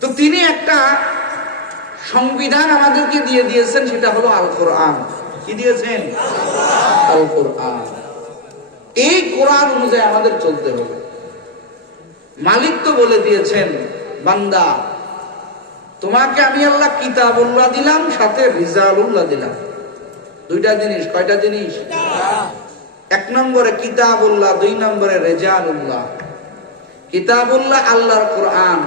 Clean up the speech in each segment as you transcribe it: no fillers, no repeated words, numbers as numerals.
তো তিনি একটা সংবিধান আমাদেরকে দিয়ে দিয়েছেন, সেটা হলো আল কোরআন। কি দিয়েছেন? আল কোরআন। এই কোরআন অনুযায়ী আমাদের চলতে হবে। মালিক তো বলে দিয়েছেন, বান্দা তোমাকে আমি আল্লাহ কিতাবুল্লাহ দিলাম, সাথে রিজালুল্লাহ দিলাম। দুইটা জিনিস। কয়টা জিনিস? এক নম্বরে কিতাবুল্লাহ, দুই নম্বরে রেজালুল্লাহ। কিতাবুল্লাহ আল্লাহর কোরআন,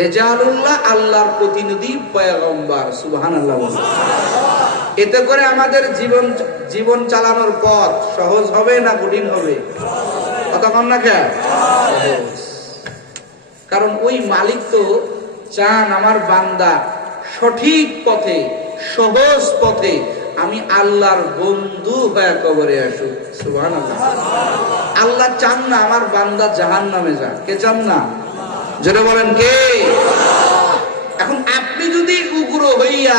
রেজালুল্লাহ আল্লাহর প্রতিনিধি পয়গম্বর। সুবহানাল্লাহ। এতে করে আমাদের জীবন চালানোর পথ সহজ হবে না কঠিন হবে? কথা কন না কেন? কারণ ওই মালিক তো চান আমার বান্দা সঠিক পথে, সহজ পথে আমি আল্লাহর বন্ধু হয়ে কবরে আসুক। সুবহানাল্লাহ। আল্লাহ চান না আমার বান্দা জাহান্নামে যাক। কে চান না? জোরে বলেন কে? এখন আপনি যদি উগ্র হইয়া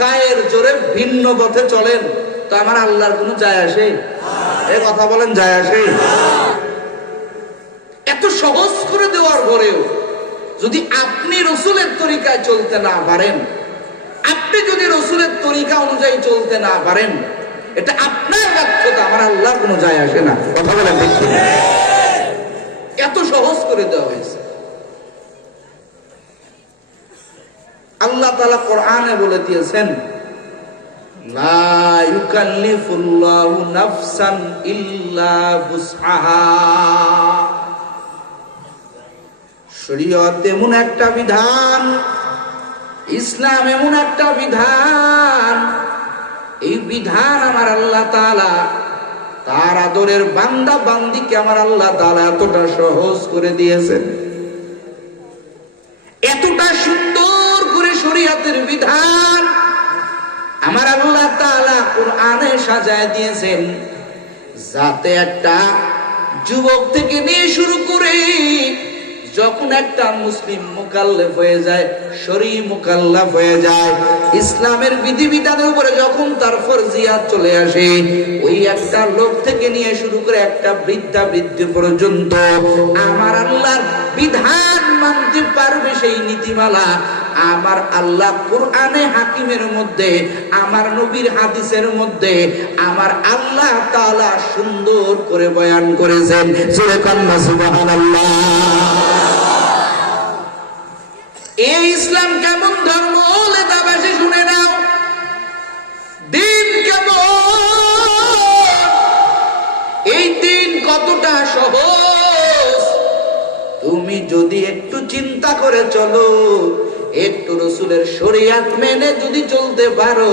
গায়ের জোরে ভিন্ন পথে চলেন, তো আমার আল্লাহর কোনো যায় আসে? এই কথা বলেন, যায় আসে? এত সহজ করে দেওয়ার পরেও যদি আপনি রসুলের তরিকায় চলতে না পারেন, আপনি যদি রসুলের তরিকা অনুযায়ী চলতে না পারেন, এটা আপনার ব্যর্থতা, আমার আল্লাহর কোনো যায় আসে না। কথা বলেন ঠিক কিনা? এত সহজ করে দেওয়া হয়েছে। আল্লাহ তাআলা কোরআনে বলে দিয়েছেন, লা ইউকাল্লিফুল্লাহু নাফসান ইল্লা বুসআহা। শরীয়ত এমন একটা বিধান, ইসলাম এমন একটা বিধান, এই বিধান আমার আল্লাহ তাআলা তার আদরের বান্দা বান্দিকে আমার আল্লাহ তাআলা এতটা সহজ করে দিয়েছেন, এতটা সুন্দর করে শরীয়তের বিধান আমার আল্লাহ তাআলা কোরআনে সাজায় দিয়েছেন, যাতে একটা যুবক থেকে নিয়ে শুরু করে যখন একটা মুসলিম মুকাল্লাফ হয়ে যায়, শরঈ মুকাল্লাফ হয়ে যায়, ইসলামের বিধিবিধানের উপরে যখন তার ফরজিয়াত চলে আসে, ওই একটা লোক থেকে নিয়ে শুরু করে একটা বৃদ্ধা বৃদ্ধি পর্যন্ত আমার আল্লাহর বিধান মানতে পারবে। সেই নীতিমালা আমার আল্লাহ কোরআনে হাকিমের মধ্যে, আমার নবীর হাদিসের মধ্যে আমার আল্লাহ তাআলা সুন্দর করে বয়ান করেছেন। সূরা কান্না সুবহানাল্লাহ। এই ইসলাম কেমন ধর্ম লেদাবাসী শুনে নাও। দিন কেমন, এই দিন কতটা সহজ। তুমি যদি একটু চিন্তা করে চলো, একটু রসুলের শরীয়ত মেনে যদি চলতে পারো,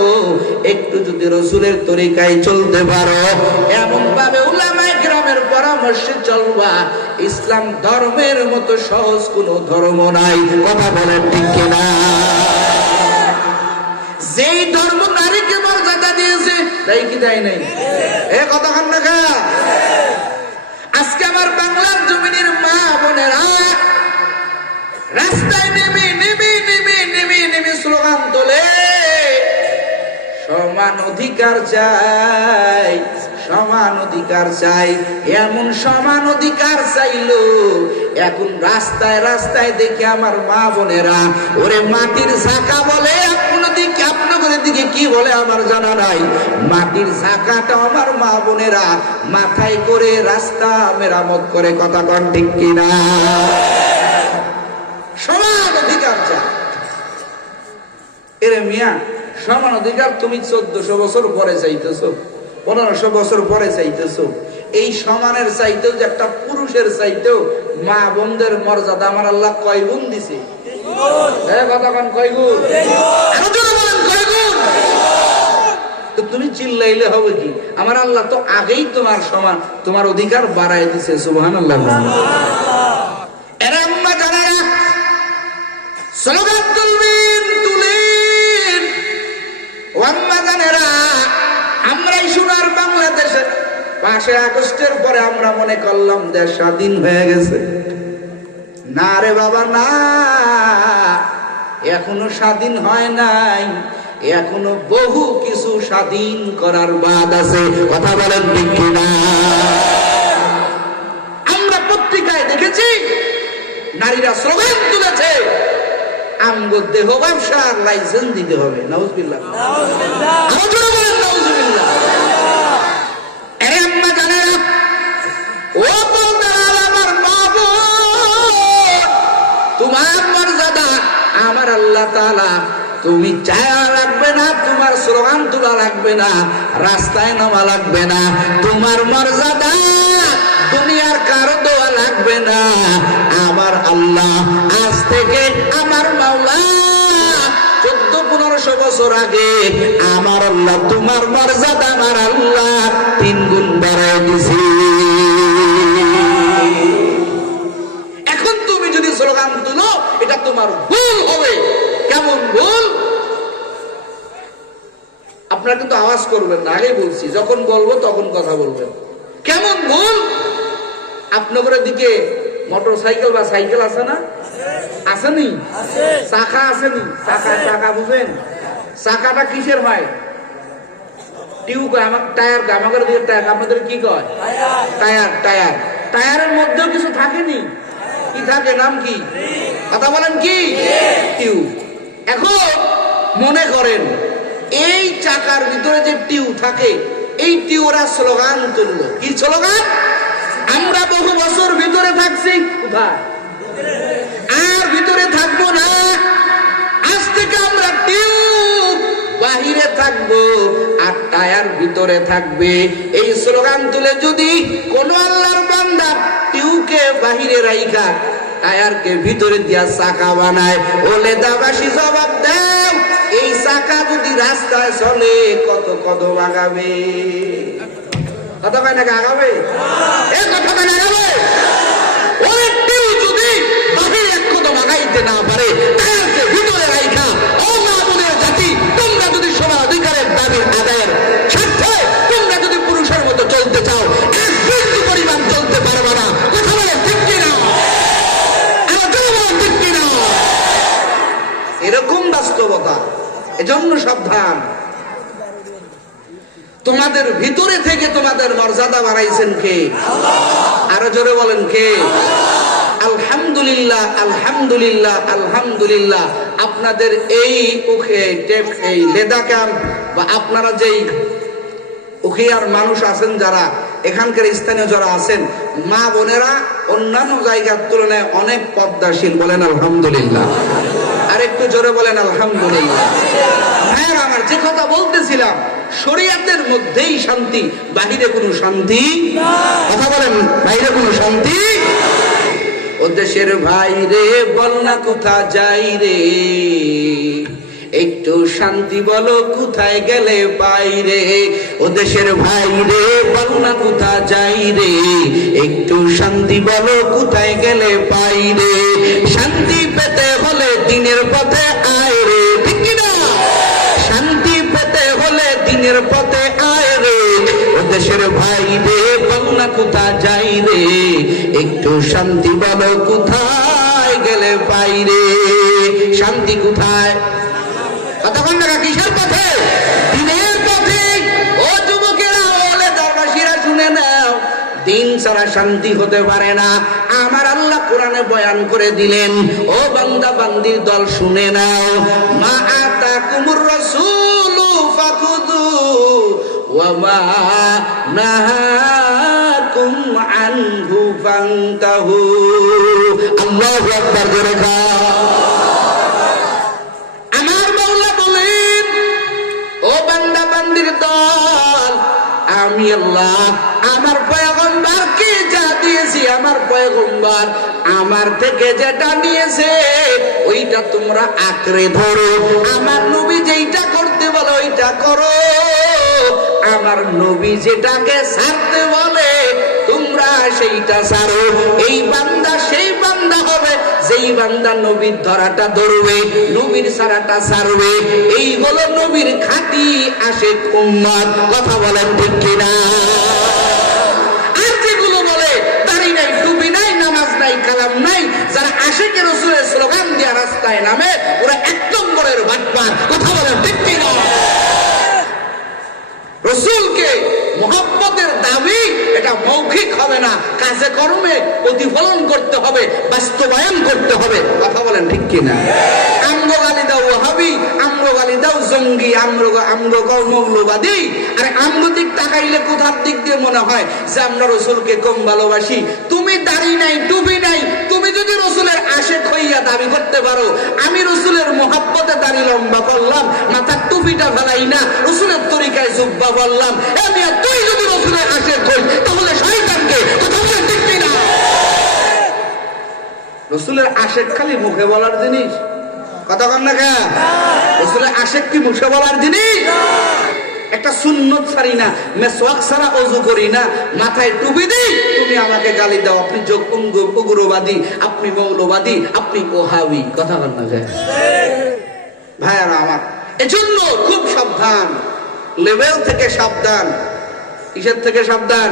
একটু যদি রসুলের তরিকায় চলতে পারো, এমন ভাবে উলামায়ে কেরামের পরামর্শে চলবা, ইসলাম ধর্মের মতো সহজ কোনো ধর্ম নাই। কথা বলেন ঠিক কিনা? যেই ধর্ম নারীকে মর্যাদা দিয়েছে, তাই কি দেয় নাই? এ কথা কান না খা। আজকে আমার বাংলার জমিনের মা বোনেরা রাস্তায় নেমে নেমে নেমে নেমে নেমে স্লোগান তোলে, সমান অধিকার চাই, সমান অধিকার চাই। এমন সমান অধিকার চাইলো, এখন রাস্তায় রাস্তায় দেখে আমার মা বোনেরা ওরে মাটির ঝাঁকা বলে, আপনাদের দিকে কি বলে আমার জানা নাই। মাটির ঝাঁকাটা আমার মা বোনেরা মাথায় করে রাস্তা মেরামত করে। কথা কন ঠিক কিনা? সমান অধিকার চাই। এরে মিয়া, সমান অধিকার তুমি 1400 বছর পরে চাইতেছো, 1500 বছর পরে চাইতেছো। এই সমানের চাইতেও যে একটা পুরুষের চাইতেও মা বোনদের মর্যাদা আমার আল্লাহ কয় গুণ দিছে? কয় গুণ? তো তুমি চিল্লাইলে হবে কি? আমার আল্লাহ তো আগেই তোমার সমান, তোমার অধিকার বাড়াই দিছে। সুবহানাল্লাহ। এরা আম্মা জানেরা স্লোগান তুলবেন, তুলেন। ও আম্মা জানেরা, আমরাই সোনার বাংলাদেশের 5 আগস্টের পরে আমরা মনে করলাম দেশ স্বাধীন হয়ে গেছে। না রে বাবা, না, এখনো স্বাধীন হয় নাই। এখনো বহু কিছু স্বাধীন করার বাদ আছে। কথা বলেন ঠিক কিনা? আমরা পত্রিকায় দেখেছি নারীরা স্লোগান তুলেছে, আমগো দেহ ব্যবসার লাইসেন্স দিতে হবে। নাউজুবিল্লাহ, নাউজুবিল্লাহ। এই আম্মা জানেন, ও আমার বাবু, তোমার মর্যাদা আমার আল্লাহ তাআলা, তুমি চায়া লাগবে না, তোমার স্লোগান তোলা লাগবে না, রাস্তায় নামা লাগবে না, তোমার মর্যাদা দুনিয়ার কারো দোয়া লাগবে না। আমার আল্লাহ আজ থেকে আমার মাওলা 1400-1500 বছর আগে আমার আল্লাহ তোমার মর্যাদা আমার আল্লাহ 3 গুণ বাড়ায় দিয়েছে। এখন তুমি যদি স্লোগান তুলো, এটা তোমার ভুল হবে। কেমন ভুল? আপনারা কিন্তু আওয়াজ করবেন না, আগে বলছি, যখন বলবো তখন কথা বলবেন। কেমন ভুল? আপনাদের দিকে মোটর সাইকেল বা সাইকেল আছে না? আসেনি? চাকা আসেনি? চাকা বুঝেন? চাকাটা কিসের হয়? টিউব, আমার টায়ার, আমাদের দিকে টায়ার, আপনাদের কি কয়? টায়ার। টায়ারের মধ্যেও কিছু থাকেনি? কি থাকে? নাম কি? কথা বলেন কি? টিউব। এখন মনে করেন এই চাকার ভিতরে যে টিউব থাকে, এই টিউবরা স্লোগান তুললো। কি স্লোগান? আমরা বহু বছর ভিতরে থাকছি, কোথায়? আর ভিতরে থাকবো না, আজ থেকে আমরা টিউব বাহিরে থাকবো আর টায়ার ভিতরে থাকবে। এই স্লোগান তুলে যদি কোন আল্লাহর বান্দা টিউবকে বাহিরে রাইখা টায়ারকে ভিতরে দিয়া চাকা বানায়, ওলে দাবাসী জবাব দেও, এই চাকা যদি রাস্তায় চলে কত কদম আগাবে? কথা কয় নাকি আগাবে? এই কথা কয় না আগাবে? ওই টিউ যদি বাহিরে এক কদম আগাইতে না পারে, টায়ারকে ভিতরে রাইখা, ও মা বোনের জাতি, তোমরা যদি সবার অধিকারের দাবির আদায়ের স্বার্থে তোমরা যদি পুরুষের মতো চলতে চাও, এক বিন্দু পরিমাণ চলতে পারবে না। কথা বলে ঠিক কিনা? ঠিক কিনা? এরকম বাস্তবতা। এজন্য সাবধান। তোমাদের ভিতরে থেকে তোমাদের মর্যাদা বাড়াইছেন কে? আরো জোরে বলেন কে? আলহামদুলিল্লাহ, আলহামদুলিল্লাহ, আলহামদুলিল্লাহ। আপনাদের এই লেদা ক্যাম্প বা আপনারা যেই উখিয়ার মানুষ আছেন, যারা এখানকার স্থানীয় যারা আছেন, মা বোনেরা অন্যান্য জায়গার তুলনায় অনেক পদ্মাশীল। বলেন আলহামদুলিল্লাহ। আর একটু জোরে বলেন আলহামদুলিল্লাহ। হ্যাঁ, আমার যে কথা বলতেছিলাম, শরীয়তের মধ্যেই শান্তি, বাহিরে কোনো শান্তি। কথা বলেন, বাহিরে কোনো শান্তি। ও দেশের ভাই রে, বল না কোথা যাই রে, একটু শান্তি বলো কোথায় গেলে বাইরে। ও দেশের ভাই রে, বল না কোথা যাই রে, একটু শান্তি বলো কোথায় গেলে বাইরে। শান্তি পেতে হলে দিনের পথে আয় রে, ঠিক কিনা? শান্তি পেতে হলে দিনের পথে আয় রে। ও দেশের ভাই রে, বল না কোথা যাই রে, একটু শান্তি বলো কোথায় গেলে বাইরে। শান্তি কোথায়? কতক্ষণ টাকা কিসের পথে? দিনের পথে। ও যুবকেরা, ওলে দরবাসীরা শুনে নাও, দিন ছাড়া শান্তি হতে পারে না। আমার আল্লাহ কোরআনে বয়ান করে দিলেন। ও বান্দা বান্দির দল শুনে নাও, মা আতাকুমুর রাসূলু ফাখুযু ওয়া মা নাহাকুম আনহু ফান্তাহু। আল্লাহু আকবার জোরে বলো। আমি আল্লাহ আমার পয়গম্বরকে যা দিয়েছি, আমার পয়গম্বর আমার থেকে যেটা নিয়েছে ওইটা তোমরা আঁকড়ে ধরো। আমার নবী যেইটা করতে বলে ওইটা করো। আমার নবী যেটাকে ছাড়তে বলে তোমরা সেইটা ছাড়ো। এই বান্দা সেই বান্দা হবে যেই বান্দা নবীর ধরাটা ধরবে, নবীর ছাড়াটা ছাড়বে। এই হলো নবীর খাঁটি আশিক উম্মত। কথা বলেন ঠিক কিনা? আর যেগুলো বলে দাড়ি নাই, টুপি নাই, নামাজ নাই, কালাম নাই, যারা আশিকের রাসূলের স্লোগান দিয়ে রাস্তায় নামে, ওরা এক নম্বরের বাটপার। কথা বলেন ঠিক কিনা? রাসূলকে মুহাব্বতের দাবি এটা মৌখিক হবে না, কাজে কর্মে প্রতিফলন করতে হবে, বাস্তবায়ন করতে হবে। কথা বলেন ঠিক কিনা? জঙ্গি, আমরা মৌলবাদী। আর আমগো দিক তাকাইলে কোথার দিক দিয়ে মনে হয় যে আমরা রসুলকে কম ভালোবাসি। তুমি দাড়ি নাই, টুপি নাই, তুমি যদি রসুলের আশেক হইয়া দাবি করতে পারো, আমি রসুলের মোহাব্বতে দাড়ি লম্বা করলাম, মাথার টুপিটা ফেলাই না, রসুলের তরিকায় জুব্বা বললাম, তুই যদি রসুলের আশেক হই তাহলে শয়তানকে কথা বলে দেখবি না। রসুলের আশেক খালি মুখে বলার জিনিস? কথা কন না কে? রসুলের আশেক কি মুখে বলার জিনিস? একটা সুন্নত ছাড়ি না, মেসওয়াক ছাড়া ওযু করি না, মাথায় টুপি দিই, তুমি আমাকে গালি দাও, আপনি উগ্রবাদী, আপনি মৌলবাদী, আপনি ওহাবি। কথা কন না কে? ভাইয়ারা আমার, এজন্য খুব সাবধান, লেভেল থেকে সাবধান। কিসের থেকে সাবধান?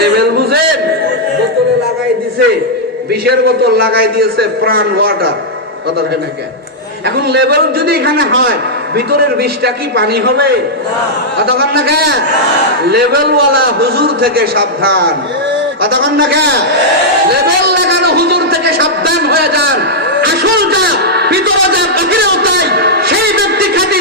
লেভেল বুঝেন? বোতলে লাগাই দিছে, বিষের বোতল লাগাই দিয়েছে প্রাণ ওয়াটার। কথা হয় না কেন? এখন লেভেল যদি এখানে হয়, ভিতরের বিষটা কি পানি হবে? কতক্ষণ না কেন? লেভেলওয়ালা হুজুর থেকে সাবধান। কতক্ষণ না কেন? লেভেল লাগানো হুজুর থেকে সাবধান হয়ে যান। আসলটা ভিতরে যা, বাহিরেও তাই। সেই ব্যক্তি খাঁটি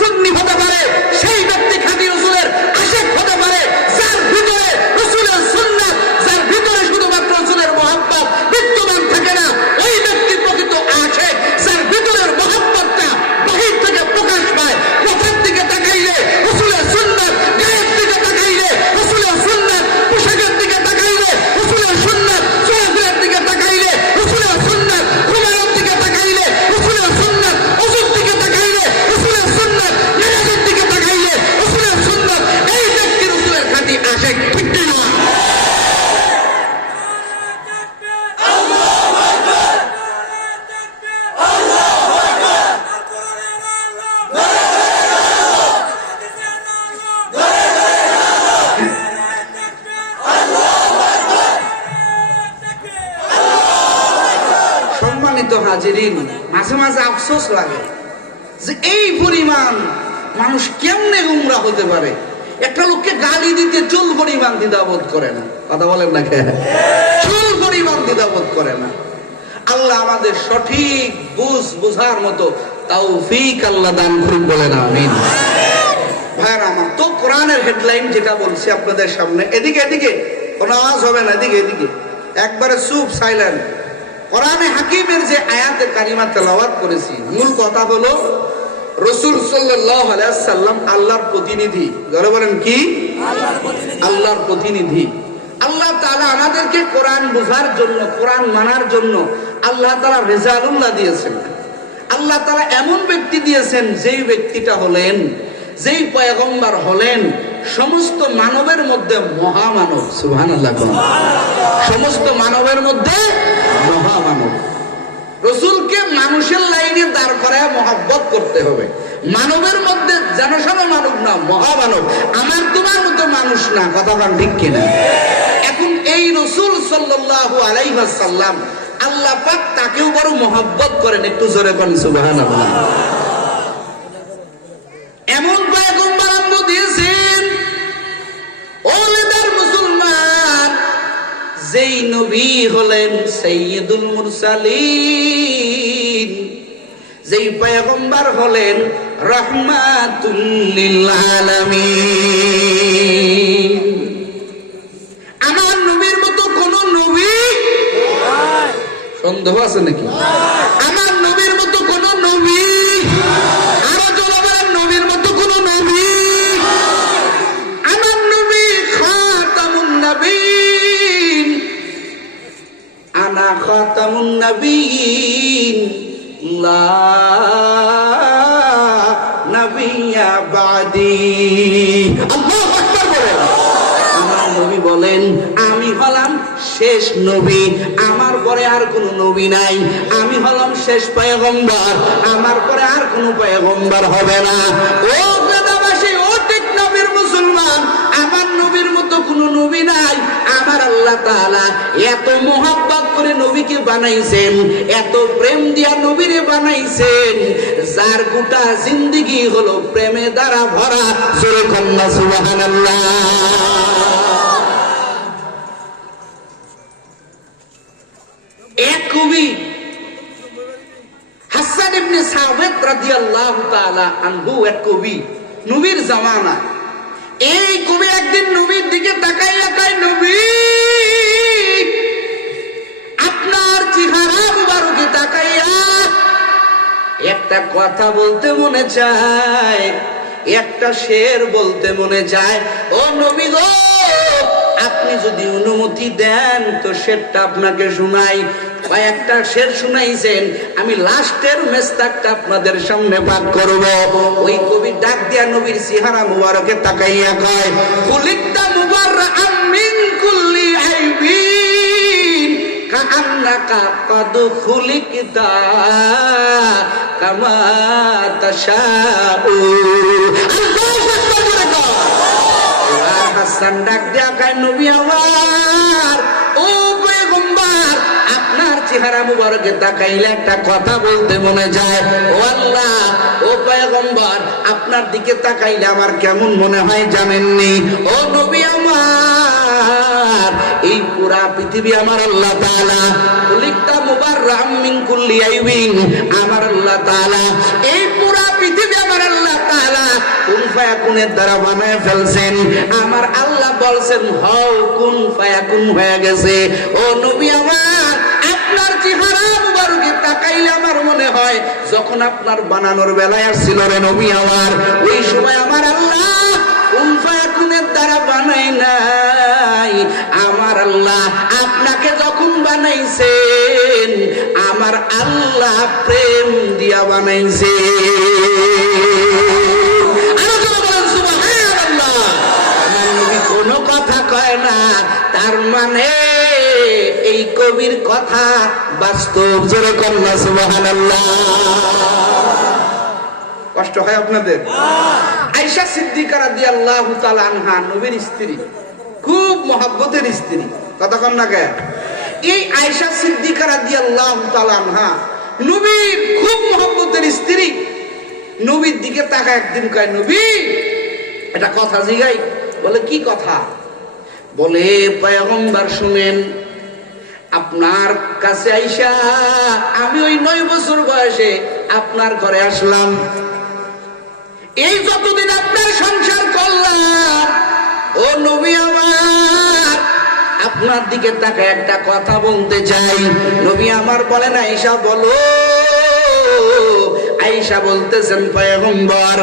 সুন্নি হতে পারে, সেই ব্যক্তি খাঁটি রসুলের আশেক হতে পারে, যার ভিতরে রসুলের সুন্নাত, যার ভিতরে শুধুমাত্র রসুলের মোহাব্বত বিদ্যমান থাকে না, ওই ব্যক্তি প্রকৃত আশেক, যার ভিতরের মোহাব্বতটা বাহির থেকে প্রকাশ পায়। মাথার দিকে তাকাইলে রসুলের সুন্নাত, গায়ের দিকে তাকাইলে রসুলের সুন্নাত, পোশাকের দিকে তাকাইলে রসুলের সুন্নাত, চলাফেরার দিকে তাকাইলে রসুলের সুন্নাত, ঘুমানোর দিকে তাকাইলে রসুলের সুন্নাত, ওযুর দিকে তাকাইলে রসুলের সুন্নাত, নামাজের দিকে তাকাইলে রসুলের সুন্নাত। এই ব্যক্তি রসুলের খাঁটি আশেক, ঠিক না? সম্মানিত হাজিরিন, মাঝে মাঝে আফসোস লাগে যে এই পরিমাণ মানুষ কেমনে গুমরা হতে পারে। একটা লোককে গালি দিতে চুল পরিমাণ দ্বিধাবোধ করে না। কথা বলেন না কে? চুল পরিমাণ দ্বিধাবোধ করে না। আল্লাহ আমাদের সঠিক বুঝার মতো তৌফিক আল্লাহ দান করুন, বলেন আমিন। ভাইরা আমার, তো কোরআনের হেডলাইন যেটা বলছি আপনাদের সামনে, এদিকে এদিকে কোনো আওয়াজ হবে না, এদিকে এদিকে একবারে চুপ, সাইলেন্ট। কোরআনে হাকিমের যে আয়াতে কারিমা তেলাওয়াত করেছি, মূল কথা হলো রাসূল সাল্লাল্লাহু আলাইহি ওয়াসাল্লাম আল্লাহর প্রতিনিধি। যারা বলেন কি? আল্লাহর প্রতিনিধি। আল্লাহ তাআলা আমাদেরকে কোরআন বোঝার জন্য, কোরআন মানার জন্য আল্লাহ তাআলা রিজালুল্লাহ দিয়েছেন। আল্লাহ তাআলা এমন ব্যক্তি দিয়েছেন, যেই ব্যক্তিটা হলেন, যেই পয়গম্বর হলেন সমস্ত মানবের মধ্যে মহামানব। সুবহানাল্লাহ। সমস্ত মানবের মধ্যে মহামানব। রসুলকে মানুষের লাইনে দাঁড় করায় মহব্বত করতে হবে। মানবের মধ্যে জনসম মানব না, মহামানব। আমার তোমার মতো মানুষ না। কথা বলেন ঠিক কিনা? এখন এই রসুল সাল্লাল্লাহু আলাইহি ওয়াসাল্লাম, আল্লাহ পাক তাকেও বড় মহব্বত করেন। একটু জোরে বলেন সুবহানাল্লাহ। এমন পয়গম্বর আল্লাহ দিয়েছেন, ওলেদার মুসলমান, যেই নবী হলেন সাইয়্যিদুল মুরসালিন, যেই পয়গম্বর হলেন রাহমাতুল লিল আলামিন। আমার নবীর মতো কোন নবী সন্দেহ আছে নাকি? আমার নবীর মতো কোন নবী, আরো জনগণের নবীর মতো কোন নবী? আমার নবী খাতামুন নবীন, আনা খাতামুন নবীন, লা নবিয়্যা বাদি। আল্লাহু আকবার বলেন। আমার নবী বলেন, আমি হলাম শেষ নবী, আমার পরে আর কোন নবী নাই। আমি হলাম শেষ পয়গম্বর, আমার পরে আর কোন পয়গম্বর হবে না। ও বেদাবাসী, ও ঠিক নবীর মুসলমান, আমার নবীর মতো কোন নবী নাই। আমার আল্লাহ তাআলা এত মোহাব্বত করে নবীকে বানাইছেন, এত প্রেম দিয়া নবীরে বানাইছেন, যার গোটা জিন্দেগি হলো প্রেমে দ্বারা ভরা। জোরে কন্যা সুবহানাল্লাহ। এক কবি হাসান ইবনে সাবেক রাদিয়াল্লাহু তাআলা আনহু এক কবি, নবীর জামানা। এই কবি একদিন নবীর দিকে তাকাইয়া কয়, নবী আপনার চেহারা মুবারকে তাকাইয়া একটা কথা বলতে মনে চায়, একটা শের বলতে মনে চায়। ও নবী গো, আপনি যদি অনুমতি দেন তো শেরটা আপনাকে শোনাই। কয়েকটা শের শুনাইছেন, আমি লাস্টের মেস্তাকটা আপনাদের সামনে পাঠ করব। ওই কবি ডাক দিয়া নবীর চেহারা মুবারকে তাকাইয়া কয়, খুলিকতা মুবাররাআম মিন কুল্লি আইবিন কাআন্নাকা কাদ খুলিকতা কামা তাশাউ। হাসান ডাক দিয়া কয়, নবী আমার, ও পয়গম্বর, আপনার চেহারা মুবারকে তাকাইলে একটা কথা বলতে মনে যায়। ও আল্লাহ, ও পয়গম্বর, আপনার দিকে তাকাইলে আমার কেমন মনে হয় জানেননি? ও নবী আমার, এই পুরা পৃথিবী আমার আল্লাহ তাআলা খুলিকতা মুবাররাআম মিন কুল্লি আইবিন, আমার আল্লাহ তাআলা এই পুরা পৃথিবী আমার আল্লাহ তাআলা কুন ফায়াকুনের দ্বারা বানায় ফেলছেন। আমার আল্লাহ বলছেন হও, কুন ফায়াকুন হয়ে গেছে। ও নবী আমার, আপনার চেহারা মুবারকে তাকাইলে আমার মনে হয় যখন আপনার বানানোর বেলায় আসছিল রে নবী আমার, ওই সময় আমার আল্লাহ কুন ফায়াকুনের দ্বারা বানাই নাই। আমার আল্লাহ আপনাকে যখন বানাইছেন, আমার আল্লাহ প্রেম দিয়া বানাইছে। কোনো কথা কয় না, তার মানে এই কবির কথা বাস্তব। জোরে কন্যা সুবহানাল্লাহ। কষ্ট হয় আপনাদের? আয়েশা সিদ্দিকা রাদিয়াল্লাহু তাআলা আনহা নবীর স্ত্রী, খুব মহব্বতের স্ত্রী। কথা কন না কে? এই আয়েশা সিদ্দিকা রাদিয়াল্লাহু তাআলা আনহা নবীর খুব মহব্বতের স্ত্রী। নবীর দিকে তাকায় একদিন কয়, নবী এটা কথা জিগাই। বলে কি কথা? বলে পয়গম্বর শুনেন, আপনার কাছে আইসা আমি ওই 9 বছর বয়সে আপনার ঘরে আসলাম। এই যতদিন আপনার সংসার করলাম, ও নবী আমার, আপনার দিকে তাকায় একটা কথা বলতে চাই। নবী আমার বলেন, আয়েশা বলো। আয়েশা বলতেছেন, পয়গম্বর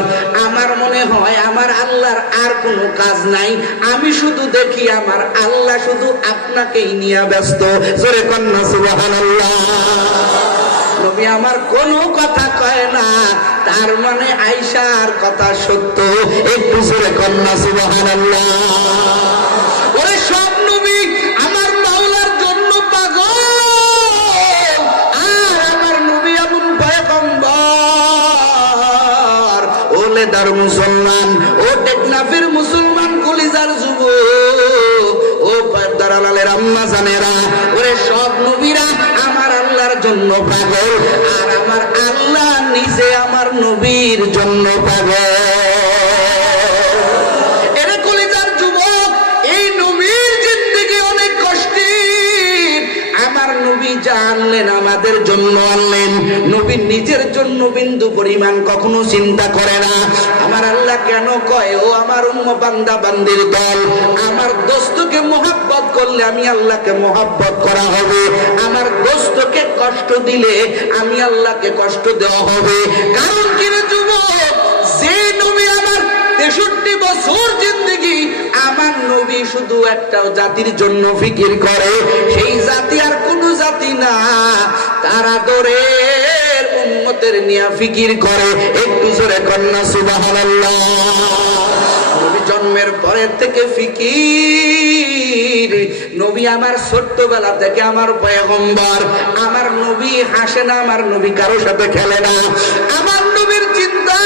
আমার মনে হয় আমার আল্লাহর আর কোনো কাজ নাই, আমি শুধু দেখি আমার আল্লাহ শুধু আপনাকেই নিয়ে ব্যস্ত। জোরে কন্যা সুবহানাল্লাহ। নবী আমার কোনো কথা কয় না, তার মানে আয়েশার কথা সত্য। একটু জোরে কন্যা সুবহানাল্লাহ। ওরে সব নবী আমার মাওলার জন্য পাগল, আর আমার নবী এমন পয়গম্বর। ওলে দার মুসলমান, ও টেকনাফের মুসলমান, কলিজার যুবক, ও পর্দার আলালের আম্মা জানেরা, ওরে সব নবীরা আমার আল্লাহর জন্য পাগল, আর আমার আল্লাহ নিজে আমার নবীর জন্য পাগল। এরে কলিজার যুবক, এই নবীর জিন্দেগি অনেক কষ্টের। আমার নবী যা আনলেন আমাদের জন্য আনলেন, নবী নিজের জন্য বিন্দু পরিমাণ কখনো চিন্তা করে না। আমার আল্লাহ কেন কয়, ও আমার উম্মত বান্দা বান্দির দল, আমার দোস্তকে মোহাব্বত করলে আমি আল্লাহকে মোহাব্বত করা হবে, আমার দোস্তকে কষ্ট দিলে আমি আল্লাহকে কষ্ট দেওয়া হবে। কারণ কি রে যুবক, যে নবী আমার 63 বছর জিন্দেগি, আমার নবী শুধু একটা জাতির জন্য ফিকির করে, সেই জাতি আর কোন জাতি না, তারা দরের উম্মতের নিয়ে ফিকির করে। একটু জোরে কন্যা সুবহানাল্লাহ। নবী জন্মের পরের থেকে ফিকির। নবী আমার ছোট্টবেলা থেকে আমার পয়গম্বর, আমার নবী হাসে না, আমার নবী কারোর সাথে খেলে না। আমার নবীর চিন্তা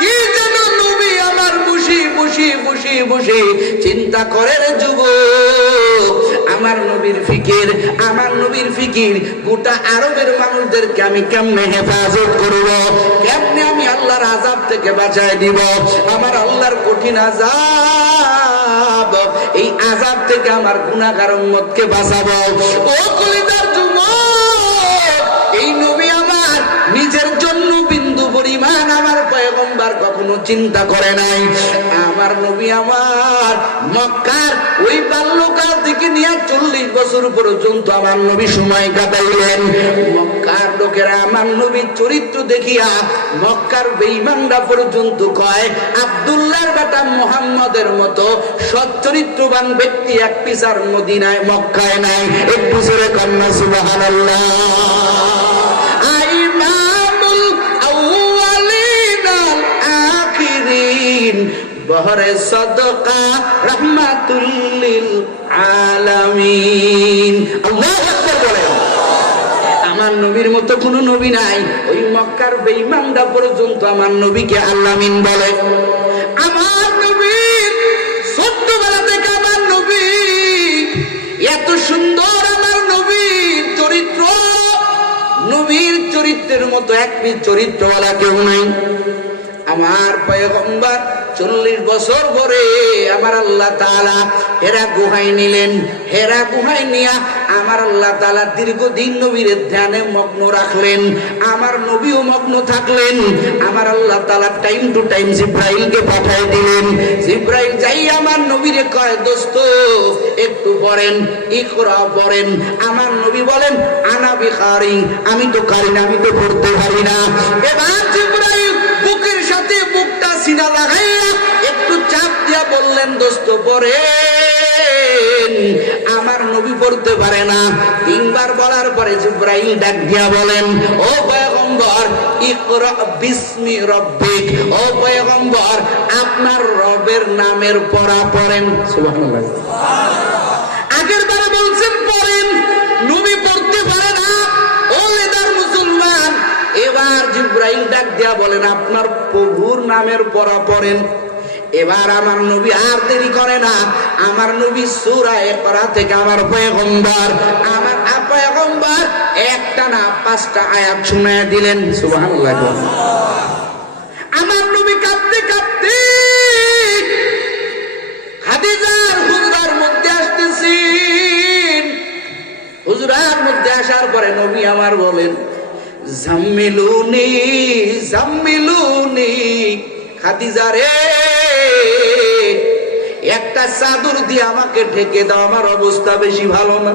কি যেন, নবী আমার বসি বসি বসি বসি চিন্তা করে রে যুবক। আমার নবীর ফিকির, আমার নবীর ফিকির, গোটা আরবের মানুষদেরকে আমি কেমনে হেফাজত করব, কেমনে আমি আল্লাহর আযাব থেকে বাঁচায় দিব। আমার আল্লাহর কঠিন আযাব, এই আযাব থেকে আমার গুনাহগার উম্মতকে বাঁচাবো। ও কলিজার যুবক, এই নবী আমার নিজের জন্য কোনো চিন্তা করে নাই। আমার নবী আমার মক্কার ওই বাল্যকাল থেকে নিয়ে 40 বছর পর্যন্ত আমার নবী সময় কাটাইলেন। মক্কার লোকেরা আমার নবীর চরিত্র দেখিয়া মক্কার বেঈমানরা পর্যন্ত কয়, আব্দুল্লাহর বেটা মুহাম্মদের মতো সচ্চরিত্রবান ব্যক্তি এক পিসার মদিনায় মক্কায় নাই। একটু জোরে কন্যা সুবহানাল্লাহ। আইমামুল আউয়ালিন আল আখিরিন বহরে সদকা রাহমাতুল লিল আলামিন। আল্লাহু আকবার বলেন। আমার নবীর মতো কোন নবী নাই। ওই মক্কার বেঈমানরা পর্যন্ত আমার নবীকে আল্লামিন বলে। আমার নবীর ছোট্টবেলা থেকে আমার নবী এত সুন্দর, আমার নবীর চরিত্র, নবীর চরিত্রের মতো এক চরিত্রওয়ালা কেউ নাই। আমার পয়গম্বর 40 বছর পরে আমার আল্লাহ তাআলা হেরা গুহায় নিলেন। হেরা গুহায় নিয়া আমার আল্লাহ তাআলা দীর্ঘদিন নবীর ধ্যানে মগ্ন রাখলেন। আমার নবীও মগ্ন থাকলেন। আমার আল্লাহ তাআলা টাইম টু টাইম জিব্রাইলকে পাঠিয়ে দিলেন। জিব্রাইল যাই আমার নবীরে কয়, দোস্ত একটু পড়েন, ইকরা পড়েন। আমার নবী বলেন, আনা বিকারি, আমি তো কারি না, আমি তো পড়তে পারি না। এবার জিব্রাইল বুকের সাথে বুকটা সিনা লাগাইয়া একটু চাপ দিয়া বললেন, দোস্ত পড়েন। আমার নবী পড়তে পারে না। 3 বার বলার পরে জিব্রাইল ডাক দিয়া বলেন, ও পয়গম্বর, ইকরা বিসমি রব্বিক, ও পয়গম্বর আপনার রবের নামের পড়া পড়েন। সুবহানাল্লাহ। আগের বারে বলছেন পড়েন, নবী পড়তে পারে না। ও লেদার মুসলমান, এবার জিব্রাইল ডাক দিয়া বলেন, আপনার প্রভুর নামের পড়া পড়েন। এবার আমার নবী আর দেরি করে না। আমার নবী সূরা ইকরা থেকে আমার পয়গম্বর একটা না 5টা আয়াত শুনায়া দিলেন। সুবহানাল্লাহ। আমার নবী কাঁদতে কাঁদতে খাদিজার হুজরার মধ্যে আসতেছেন। হুজরার মধ্যে আসার পরে নবী আমার বলেন, জাম্মিলুনি জাম্মিলুনি, খাদিজা রে একটা চাদর দিয়ে আমাকে ঢেকে দাও, আমার অবস্থা বেশি ভালো না,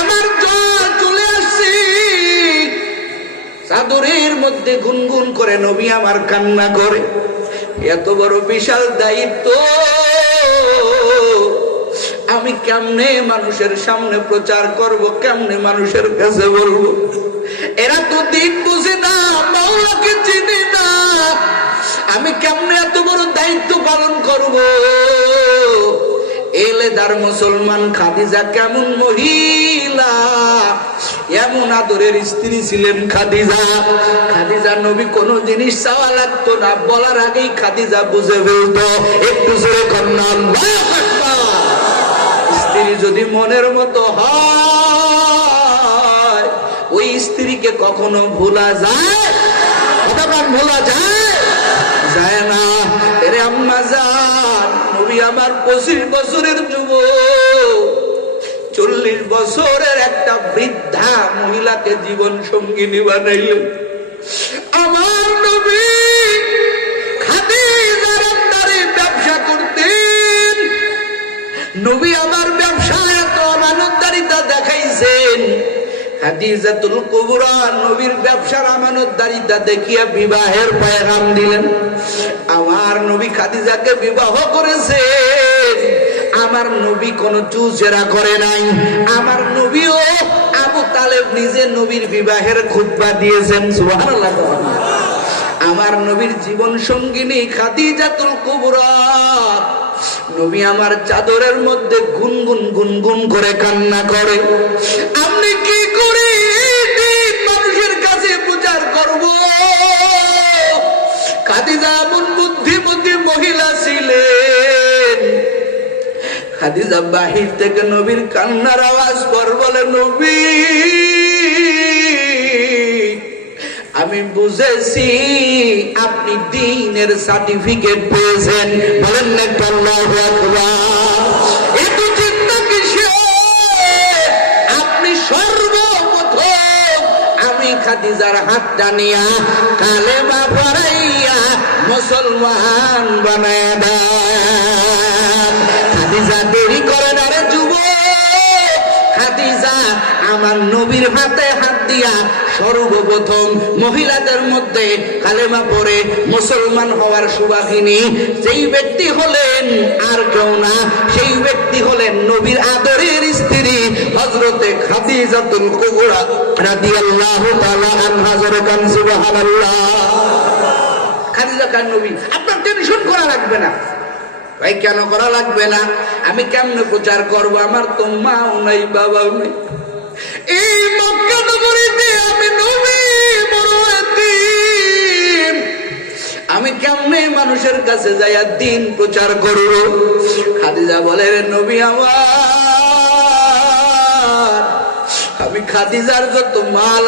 আমার জ্বর চলে আসছে। চাদরের মধ্যে গুনগুন করে নবী আমার কান্না করে। এত বড় বিশাল দায়িত্ব আমি কেমনে মানুষের সামনে প্রচার করব, কেমনে মানুষের কাছে বলবো? এরা তো দিন বুঝে না, মাওলাকে চিনে না। আমি কেমনে এত বড় দায়িত্ব পালন করব? এলেদার মুসলমান, খাদিজা কেমন মহিলা, এমন আদরের স্ত্রী ছিলেন খাদিজা। খাদিজা নবী কোনো জিনিস চাওয়া লাগতো না, বলার আগেই খাদিজা বুঝে ফেলতো। একটু জোরে কন্যা আল্লাহু আকবার। স্ত্রী যদি মনের মতো হয়, ওই স্ত্রীকে কখনো ভোলা যায়? কতবার ভোলা যায়? যায় না। এরে আম্মা জান, নবী আমার 25 বছরের যুবক 40 বছরের একটা বৃদ্ধা মহিলাকে জীবন সঙ্গিনী বানাইলেন। আমার নবী খাদিজার আন্ডারে ব্যবসা করতেন। নবী আমার ব্যবসায় এত আমানতদারিতা দেখাইছেন। খাদিজাতুল কুবরা নবীর ব্যবসার আমানতদারিতা দেখিয়া বিবাহের পয়গাম দিলেন। আমার নবী খাদিজাকে বিবাহ করেছেন। আমার নবী কোন চুচেরা করে নাই। আমার নবীও আবু তালেব নিজে নবীর বিবাহের খুতবা দিয়েছেন। সুবহানাল্লাহ। আমার নবীর জীবন সঙ্গিনী খাদিজাতুল কুবরা নবী আমার চাদরের মধ্যে গুনগুন গুনগুন করে কান্না করে। আপনি কি করে মানুষের কাছে প্রচার করব? খাদিজা এমন বুদ্ধিমতী মহিলা ছিলেন। খাদিজা বাহির থেকে নবীর কান্নার আওয়াজ পর বলে, নবী আমি বুঝেছি আপনি দ্বীনের সার্টিফিকেট পেয়েছেন। বলেন না একটু আল্লাহু আকবার। এত চিন্তা কিসের? আপনি সর্বপ্রথম আমি নবী খাদিজার হাতটা নিয়া কালেমা পড়াইয়া মুসলমান বানায় দেন। খাদিজা দেরি করে না রে যুবক, খাদিজা আমার নবীর হাতে হাত দিয়া সর্বপ্রথম মহিলাদের মধ্যে কালেমা পড়ে মুসলমান হওয়ার সুবাহিনী যেই ব্যক্তি হলেন আর কেউ না, সেই ব্যক্তি হলেন নবীর আদরের স্ত্রী হযরতে খাদিজাতুল কুবরা রাদিয়াল্লাহু তাআলা আনহা। জোরে কান সুবহানাল্লাহ। খাদিজা কার নবী। আপনার টেনশন করা লাগবে না ভাই। কেন করা লাগবে না? আমি কেমনে প্রচার করব? আমার তো মাও নাই, বাবাও নাই। এই মক্কা নগরীতে আমি নবী বড় এতিম, আমি কেমনে মানুষের কাছে যাইয়া দিন প্রচার করব? খাদিজা বলে, রে নবী আমার, আমি খাদিজার যত মাল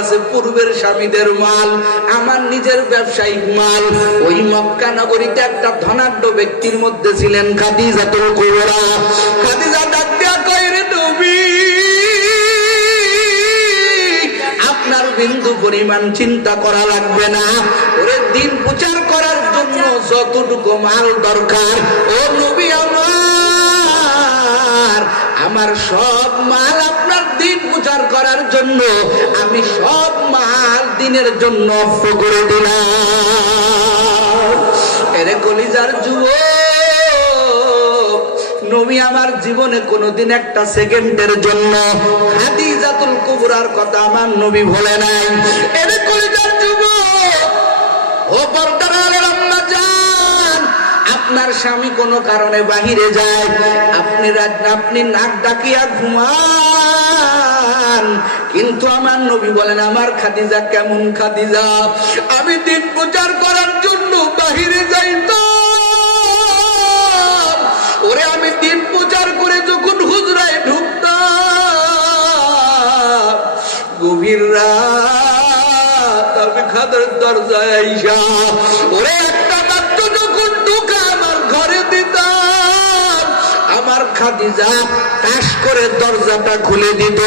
আছে পূর্বের স্বামীদের মাল, আমার নিজের ব্যবসায়িক মাল। ওই মক্কা নগরীতে একটা ধনাঢ্য ব্যক্তির মধ্যে ছিলেন খাদিজাতুল কুবরা। খাদিজা ডাক দিয়া কয়, রে নবী, আপনার বিন্দু পরিমাণ চিন্তা করা লাগবে না। ওরে দিন প্রচার করার জন্য যতটুকু মাল দরকার, ও নবী আমার সব মাল আপনার দিন প্রচার করার জন্য আমি সব মাল দিনের জন্য অফ করে দিলাম। এরে কলিজার যুবক, নবী আমার জীবনে কোনোদিন একটা সেকেন্ডের জন্য খাদিজাতুল কুবরার কথা আমার নবী ভুলে নাই। এরে কলিজার যুবক, ও পর্দার আলের আম্মা জান, আপনার স্বামী কোনো কারণে বাহিরে যায়, আপনি নাক ডাকিয়া ঘুমান, কিন্তু আমার নবী বলেন, আমার খাদিজা কেমন খাদিজা, আমি দিন প্রচার করার জন্য বাহিরে যাইতাম, ওরে আমি দিন প্রচার করে যখন হুজরায় ঢুকতাম, গভীর রাত আমি খাদের দরজায় আইসা ওরে একটা মাত্র যখন ঢুকা আমার ঘরে দিতাম, আমার খাদিজা টাস করে দরজাটা খুলে দিত।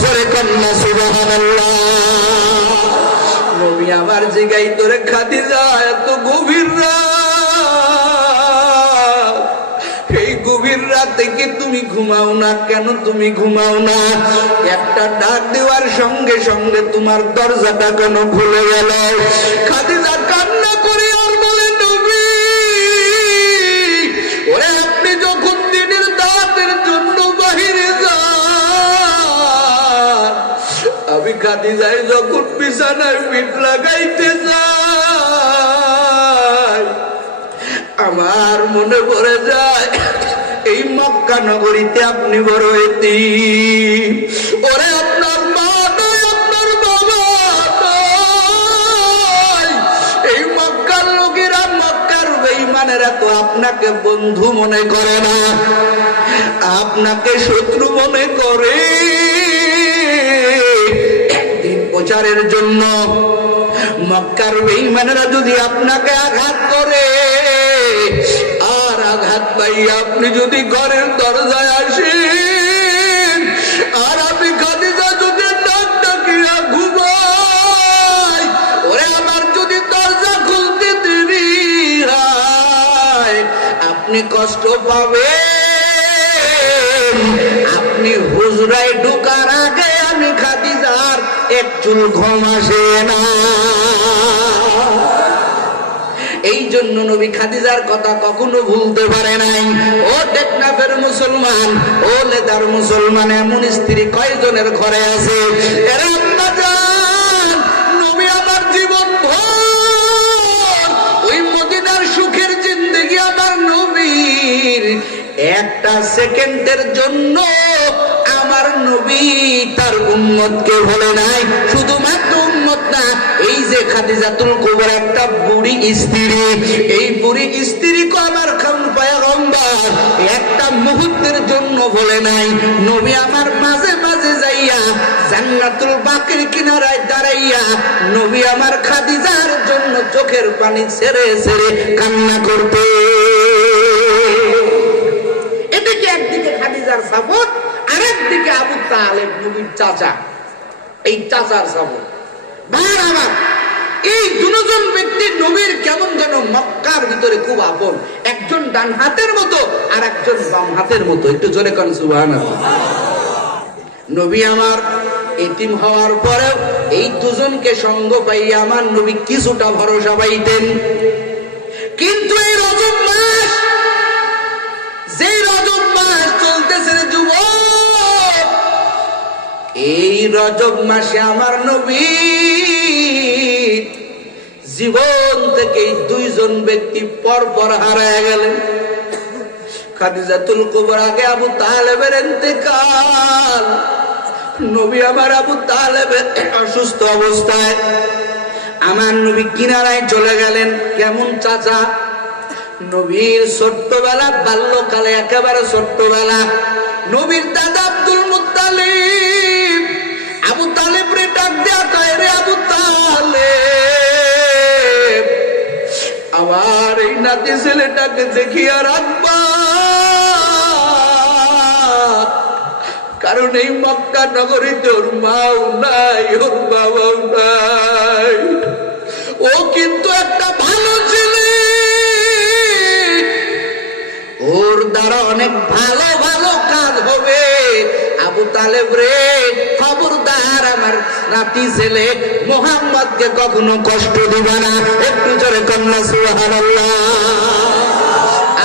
জোরে কন্যা সুবহানাল্লাহ। নবী আমার জিগাই, তোরে খাদিজা এত গভীর রাত, এই গভীর রাতে কি তুমি ঘুমাও না? কেন তুমি ঘুমাও না? একটা ডাক দেওয়ার সঙ্গে সঙ্গে তোমার দরজাটা কেন খুলে গেল? খাদিজা কান্না করে আর বলে, নবী, ওরে আপনি যখন দিনের দাওয়াতের জন্য বাহিরে যান, আমি খাদিজায় যখন বিছানায় পিঠ লাগাইতে যাই, আমার মনে পড়ে যায় এই মক্কা নগরীতে আপনি বড় এতিম, ওরে আপনার মা নাই, আপনার বাবা নাই, এই মক্কার লোকেরা, মক্কার বেঈমানেরা তো আপনাকে বন্ধু মনে করে না, আপনাকে শত্রু মনে করে। একদিন প্রচারের জন্য মক্কার বেঈমানেরা যদি আপনাকে আঘাত করে, আর আঘাত পাই আপনি যদি ঘরের দরজায় আসেন, আর আমি খাদিজা যদি ডাক ডাকিয়া ঘুমাই, ওরে আমার যদি দরজা খুলতে দেরি হয়, আপনি কষ্ট পাবেন। আপনি হুজরায় ঢোকার আগে আমি খাদিজার এক চুল ঘুম আসে না। এই জন্য নবী খাদিজার কথা কখনো ভুলতে পারে নাই। ও টেকনাফের মুসলমান, ও লেদার মুসলমান, এমন স্ত্রী কয়জনের ঘরে আছে? এরা আম্মা জান, নবী আমার জীবন ভর ওই মদিনার সুখের জিন্দেগি আমার নবীর একটা সেকেন্ডের জন্য আমার নবী তার উম্মতকে বলে নাই। শুধুমাত্র উম্মত না, এই যে খাদিজাতুল কুবরা একটা বুড়ি স্ত্রী, এই বুড়ি স্ত্রীকে আমার খান পয়গম্বর একটা মুহূর্তের জন্য বলে নাই। নবী আমার মাঝে মাঝে যাইয়া জান্নাতুল বাকির কিনারায় দাঁড়াইয়া নবী আমার খাদিজার জন্য চোখের পানি ছেড়ে ছেড়ে কান্না করতে। এদিকে একদিকে খাদিজার সাপোর্ট, আরেকদিকে আবু তালেব নবীর চাচা। এই চাচার চাবর ভাই আমার। এই দুজন ব্যক্তি নবীর কেমন যেন মক্কার ভিতরে খুব আপন, একজন ডান হাতের মতো আর একজন বাম হাতের মতো। একটু জোরে কোন সুবহানাল্লাহ। নবী আমার এতিম হওয়ার পরে এই দুজনকে সঙ্গ পাইয়া আমার নবী কিছুটা ভরসা পাইতেন। কিন্তু এই রজব মাস, যেই রজব মাস চলতেছে যুবক, এই রজব মাসে আমার নবী জীবন থেকে এই দুইজন ব্যক্তি পর পর হারায় গেলেন। খাদিজাতুল কুবরা আগে আবু তালেবের ইন্তেকাল। নবী আমার আবু তালেবের অসুস্থ অবস্থায় আমার নবী কিনারায় চলে গেলেন। কেমন চাচা, নবীর ছোট্টবেলা, বাল্যকালে একেবারে ছোট্টবেলা, নবীর দাদা আব্দুল মুত্তালিব আবু তালেব রে ডাক দেয়া কয়, রে আবু তালেব, আমার এই নাতি ছেলেটাকে দেখিয়া রাখবা, কারণ এই মক্কা নগরীতে ওর মাও নাই, ওর বাবাও নাই। ও কিন্তু একটা ভালো ছেলে, ওর দ্বারা অনেক ভালো ভালো কাজ হবে। আবু তালেব রে, খবরদার আমার নাতি ছেলে মুহাম্মদকে কখনো কষ্ট দিবা না। একটু জোরে কন্যা সুবহানাল্লাহ।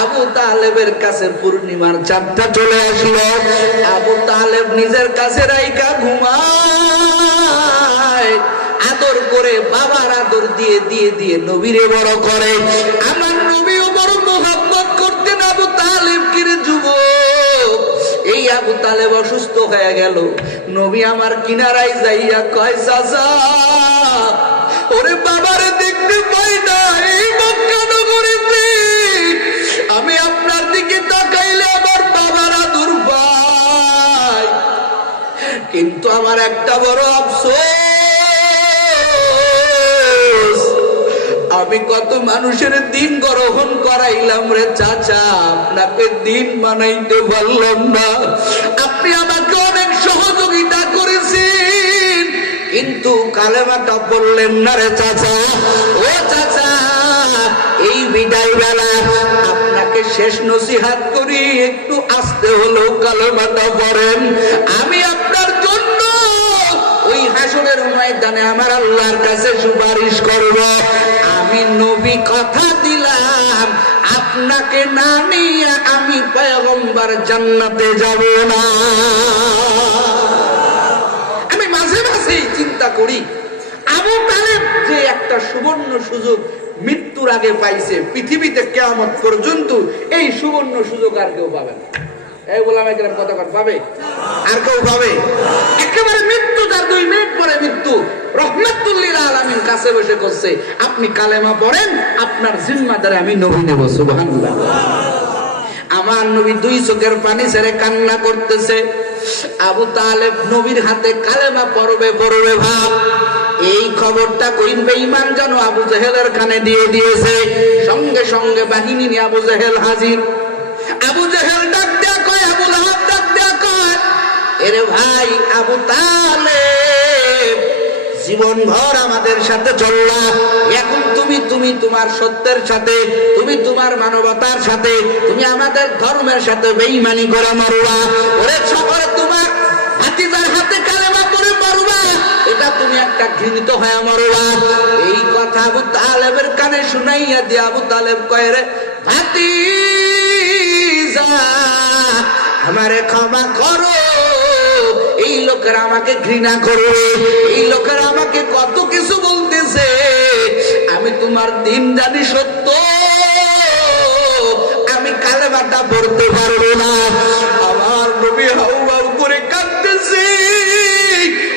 আবু তালেবের কাছে পূর্ণিমার চাঁদটা চলে আসলো। আবু তালেব নিজের কাছে রাইকা ঘুমায়, আদর করে, বাবার আদর দিয়ে দিয়ে দিয়ে নবীরে বড় করে। আমার নবীও বড় মোহাব্বত করতেন আবু তালেব। কিরে যুবক, এই আবু তালেব অসুস্থ হয়ে গেল। নবী আমার কিনারায় যাইয়া কয়, চাচা, ওরে বাবারে দেখতে পাই না এই মক্কা নগরীতে, আমি আপনার দিকে তাকাইলে আমার বাবার আদর পাই, কিন্তু আমার একটা বড় আফসোস, আমি কত মানুষের দিন গ্রহণ করাইলাম রে চাচা, আপনাকে দিন বানাইতে পারলাম না। আপনি আমাকে অনেক সহযোগিতা করেছেন, কিন্তু কালেমাটা বললেন না রে চাচা। ও চাচা, এই বিদায় বেলা আপনাকে শেষ নসিহত করি, একটু আস্তে হলেও কালেমাটা পড়েন। আমি আপনার জন্য ওই হাসরের ময়দানে আমার আল্লাহর কাছে সুপারিশ করব। আমি নবী কথা দিলাম, আপনাকে না নিয়ে আমি পয়গম্বর জান্নাতে যাব না। আমি মাঝে মাঝে চিন্তা করি, আবু তালেব যে একটা সুবর্ণ সুযোগ মৃত্যুর আগে পাইছে, পৃথিবীতে কিয়ামত পর্যন্ত এই সুবর্ণ সুযোগ আর কেউ পাবে না। এই ওলামায়ে কেরাম কথা পাবে? আর কেউ পাবে? একেবারে মৃত্যু, তার 2 মিনিট পরে মৃত্যু। রহমাতুল লিল আলামিন কাছে বসে করছে, আপনি কালেমা পড়েন, আপনার জিম্মাদারে আমি নবী নেব। সুবহানাল্লাহ। আমার নবী 2 চোখের পানি ছেড়ে কান্না করতেছে। আবু তালেব নবীর হাতে কালেমা পড়বে পড়বে ভাব। এই খবরটা কোন বেঈমান জানো আবু জেহেলের কানে দিয়ে দিয়েছে। সঙ্গে সঙ্গে বাহিনী নিয়ে আবু জেহেল হাজির। আবু জেহেল ডাক দেয়া কয়, আবু লাহাব ডাক দেয়া কয়, এরে ভাই আবু তালেব, জীবন ভর আমাদের সাথে চললা, এখন তুমি তোমার সত্যের সাথে, তুমি তোমার মানবতার সাথে, তুমি আমাদের ধর্মের সাথে বেঈমানি করে মারবা। ওরে সফরে তোমার ভাতিজার হাতে কালেমা পড়ে মারবা, এটা তুমি একটা ঘৃণিত হয়ে মারবা। এই কথা আবু তালেবের কানে শুনাইয়া দিয়ে আবু তালেব কয়, রে ভাতিজা, আমারে ক্ষমা করো, এই লোকেরা আমাকে ঘৃণা করবে, এই লোকেরা আমাকে কত কিছু বলতেছে, আমি তোমার দিন জানি সত্য, আমি কালেমাটা পড়তে পারবো না। আমার নবী হাউ করে কাঁদতেছে।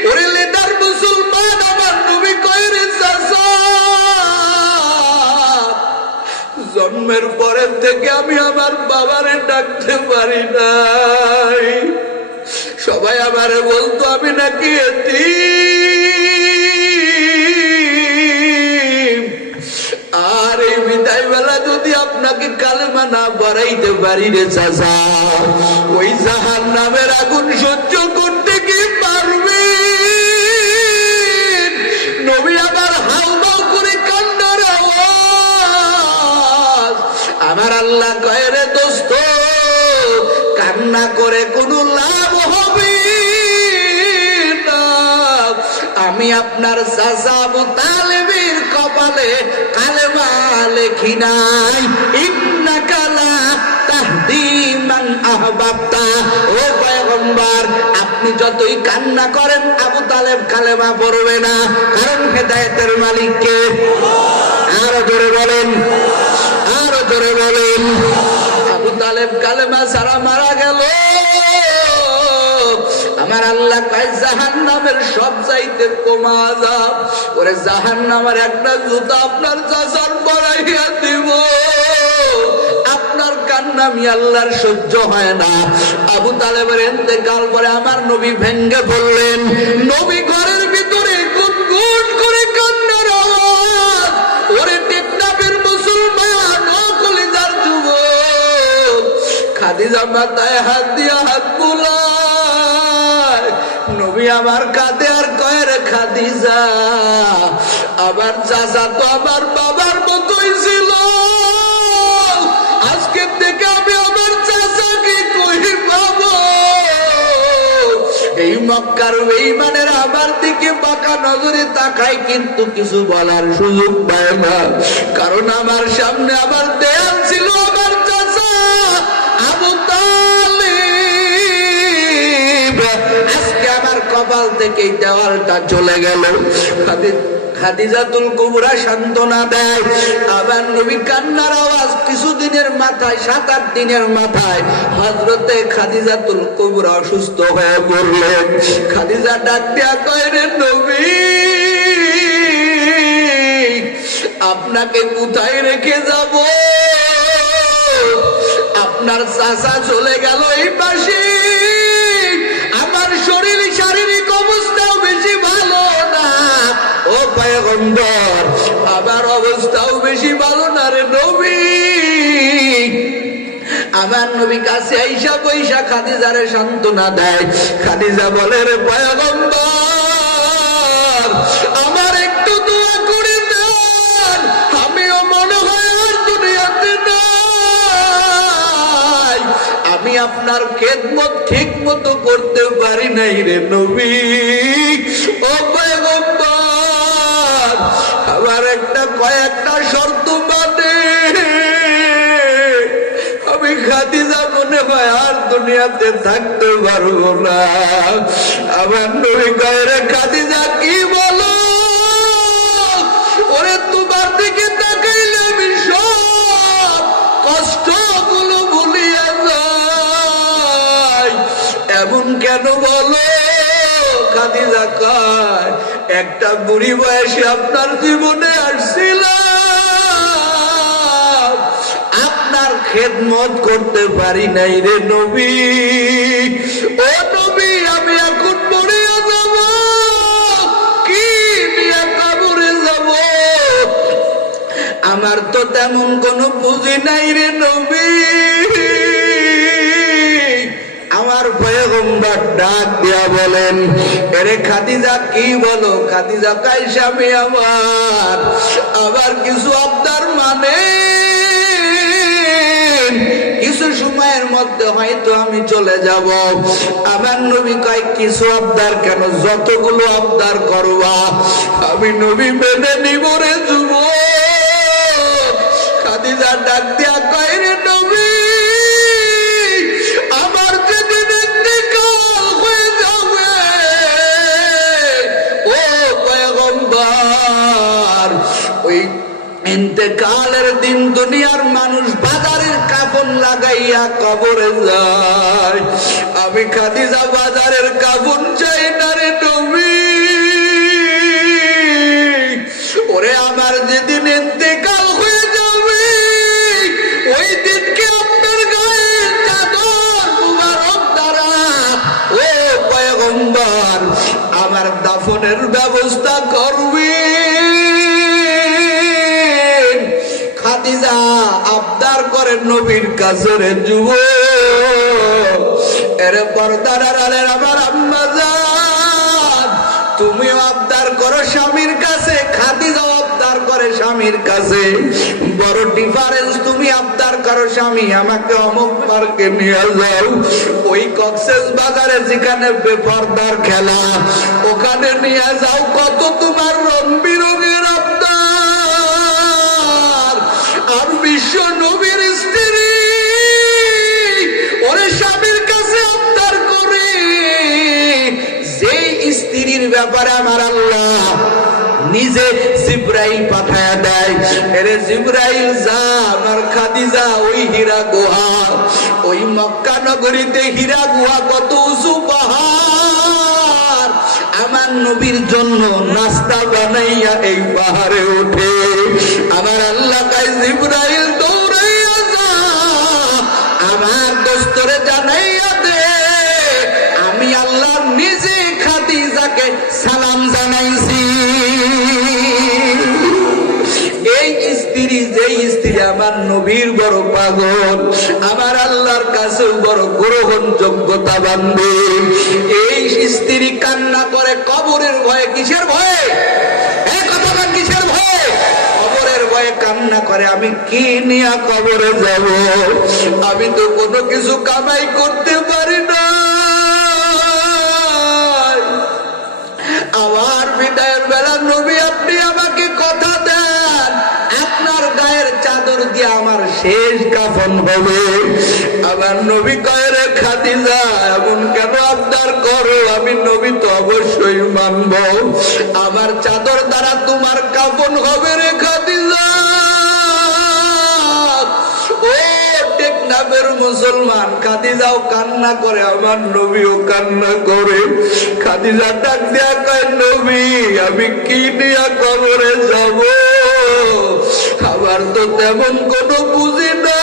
ওরে লেদার মুসলমান, আমার নবী কয়, রে চাচা, জন্মের পরের থেকে আমি আমার বাবারে ডাকতে পারি নাই। সবাই আমারে বলতো আমি নাকি এতিম। আর এই বিদায় বেলা যদি আপনাকে কালেমা না বাড়াইতে পারি রে চাচা, ওই জাহান্নামের আগুন সহ্য করতে কি পারবে? আল্লাহ কয় রে দোস্ত, কান্না করে কোনো লাভ হবে না। আমি আপনার চাচা আবু তালেবের কপালে কালেমা লেখি নাই। ইন্নাকা লা তাহদি মান আহবাবতা। ও পয়গম্বর, আপনি যতই কান্না করেন আবু তালেব কালেমা পড়বে না, কারণ হেদায়েতের মালিক কে? আরো জোরে বলেন, আরো জোরে বলেন। আবু তালেব কালেমা ছাড়া মারা গেল। আমার আল্লাহ কয় জাহান্নামের সব চাইতে কমা আযাব। ওরে জাহান্নামের একটা জুতা আপনার চাচার পরাইয়া দিব। আপনার কান্না আমি আল্লাহর সহ্য হয় না। আবু তালেবের ইন্তেকাল করে আমার নবী ভেঙ্গে পড়লেন। নবী ঘরের ভিতরে গুনগুন করে কান্নার আওয়াজ। ওরে টেকনাফের মুসলমান, ও কলিজার যুবক, খাদিজা মাথায় হাত দিয়া হাত বুলায়। নবী আমার কাঁদে আর কয় রে খাদিজা, আমার চাচা তো আমার বাবার মতোই ছিল। আজকে থেকে আমি আমার চাচাকে কই পাবো? এই মক্কার বেঈমানের আমার দিকে বাঁকা নজরে তাকায়, কিন্তু কিছু বলার সুযোগ পায় না, কারণ আমার সামনে আমার দেয়াল ছিল আমার চাচা আবু তালেব। আজকে আমার কপাল থেকে এই দেওয়ালটা চলে গেল। খাদিজাতুল কুবরা সান্ত্বনা দেয়। আবার নবী কান্নার আওয়াজ কিছুদিনের মাথায়, 7-8 দিনের মাথায় হযরতে খাদিজাতুল কুবরা অসুস্থ হয়ে পড়লেন। খাদিজা ডাক দিয়া কয় রে নবী, আপনাকে কোথায় রেখে যাব? আপনার চাচা চলে গেল এই পাশে। আমার শরীর শারীরিক অবস্থাও বেশি ভালো না। ও পয়গম্বর, আমার অবস্থাও বেশি ভালো না রে নবী। আমার নবী কাছে আইসা বইসা খাদিজারে সান্ত্বনা দেয়। খাদিজা বলে রে পয়গম্বর, আমার একটু দোয়া করে দেন, আমিও মনে হয় আর দুনিয়াতে নাই। আমি আপনার খেদমত ঠিক মতো করতে পারি নাই রে নবী। ও পয়গম্বর, আমার কয়েকটা শর্ত মানে আমি খাদিজা মনে হয় আর দুনিয়াতে থাকতে পারবো না। আমার নবী কয় রে খাদিজা কি বলো? ওরে তোমার দিকে তাকাইলে আমি সব কষ্টগুলো ভুলিয়া যাই। এমন কেন বলো? খাদিজা কয়, একটা বুড়ি বয়সে আপনার জীবনে আসছিলাম, আপনার খেদমত করতে পারি নাই রে নবী। ও নবী, আমি এখন মরিয়া যাব, কি নিয়ে কবরে যাব? আমার তো তেমন কোনো পুঁজি নাই রে নবী। আমার পয়গম্বর ডাক দিয়া বলেন, এরে খাদিজা কি বলো? খাদিজা কয়, স্বামী আমার, আবার কিছু আবদার মানে কিছু সময়ের মধ্যে হয়তো আমি চলে যাব। আমার নবী কয়, কিছু আবদার কেন? যতগুলো আবদার করবা আমি নবী মেনে নিব রে যুবক। খাদিজা ডাক দিয়া কয়, রে নবী, আমার যেদিন ইন্তেকাল হয়ে যাবে, ও পয়গম্বর, ওই ইন্তেকালের দিন দুনিয়ার মানুষ বাজারের কাফন লাগাইয়া কবরে যায়। আমি খাদিজা বাজারের কাফন চাই না রে নবী। ওরে আমার যেদিন ইন্তেকাল হয়ে যাবে, ওই দিনকে আপনার গায়ে চাদর মুবারক দ্বারা, ও পয়গম্বর, আমার দাফনের ব্যবস্থা করবে। খাদিজা আবদার করেন নবীর কাছে রে যুবক। এরে পর্দার আড়ালের আমার আম্মা জান, তুমিও আবদার করো স্বামীর কাছে, খাদিজাও আবদার করে করে স্বামীর কাছে, বড় ডিফারেন্স। তুমি আবদার করো স্বামী আমাকে অমুক পার্কে নিয়ে যাও, ওই কক্সেস বাজারে যেখানে বেপরদার খেলা, ওখানে নিয়ে যাও। কত তোমার রং বিরঙের আবদার। আর বিশ্ব নবীর স্ত্রী ওরে স্বামীর কাছে আবদার করে, যেই স্ত্রীর ব্যাপারে আমার আল্লাহ নিজে জিবরাইল পাঠায়া দেয়, এরে জিবরাইল যা আমার খাদিজা ওই হীরা গুহা, ওই মক্কা নগরীতে হীরা গুহা কত উঁচু পাহাড়, আমার নবীর জন্য নাস্তা বানাইয়া এই পাহাড়ে ওঠে। আমার আল্লাহ তাই জিবরাইল দৌড়াইয়া যা আমার দোস্তরে জানাইয়া দে আমি আল্লাহ নিজে খাদিজাকে সালাম জানাইছি। এই স্ত্রী, যেই স্ত্রী আমার নবীর বড় পাগল, আমার আল্লাহর কাছে বড় গ্রহণযোগ্যতা বান্ধে, এই স্ত্রী কান্না করে কবরের ভয়ে। কিসের ভয়ে? কথা কিসের ভয়ে? কবরের ভয়ে কান্না করে। আমি কি নিয়ে কবরে যাব? আমি তো কোনো কিছু কামাই করতে পারি না। আমার বিদায়ের বেলা নবী আপনি আমাকে কথা দেন, আপনার গায়ের চাদর দিয়ে আমার শেষ কাফন হবে। আমার নবী কয় রে খাদিজা এমন কেন আবদার করো? আমি নবী তো অবশ্যই মানব, আমার চাদর দ্বারা তোমার কাফন হবে রে খাদিজা। ও টেকনাফের মুসলমান, খাদিজাও কান্না করে, আমার নবীও কান্না করে। খাদিজা ডাক দেয়া কয় নবী আমি কি নিয়ে কবরে যাব? আমার তো তেমন কোনো বুঝি না।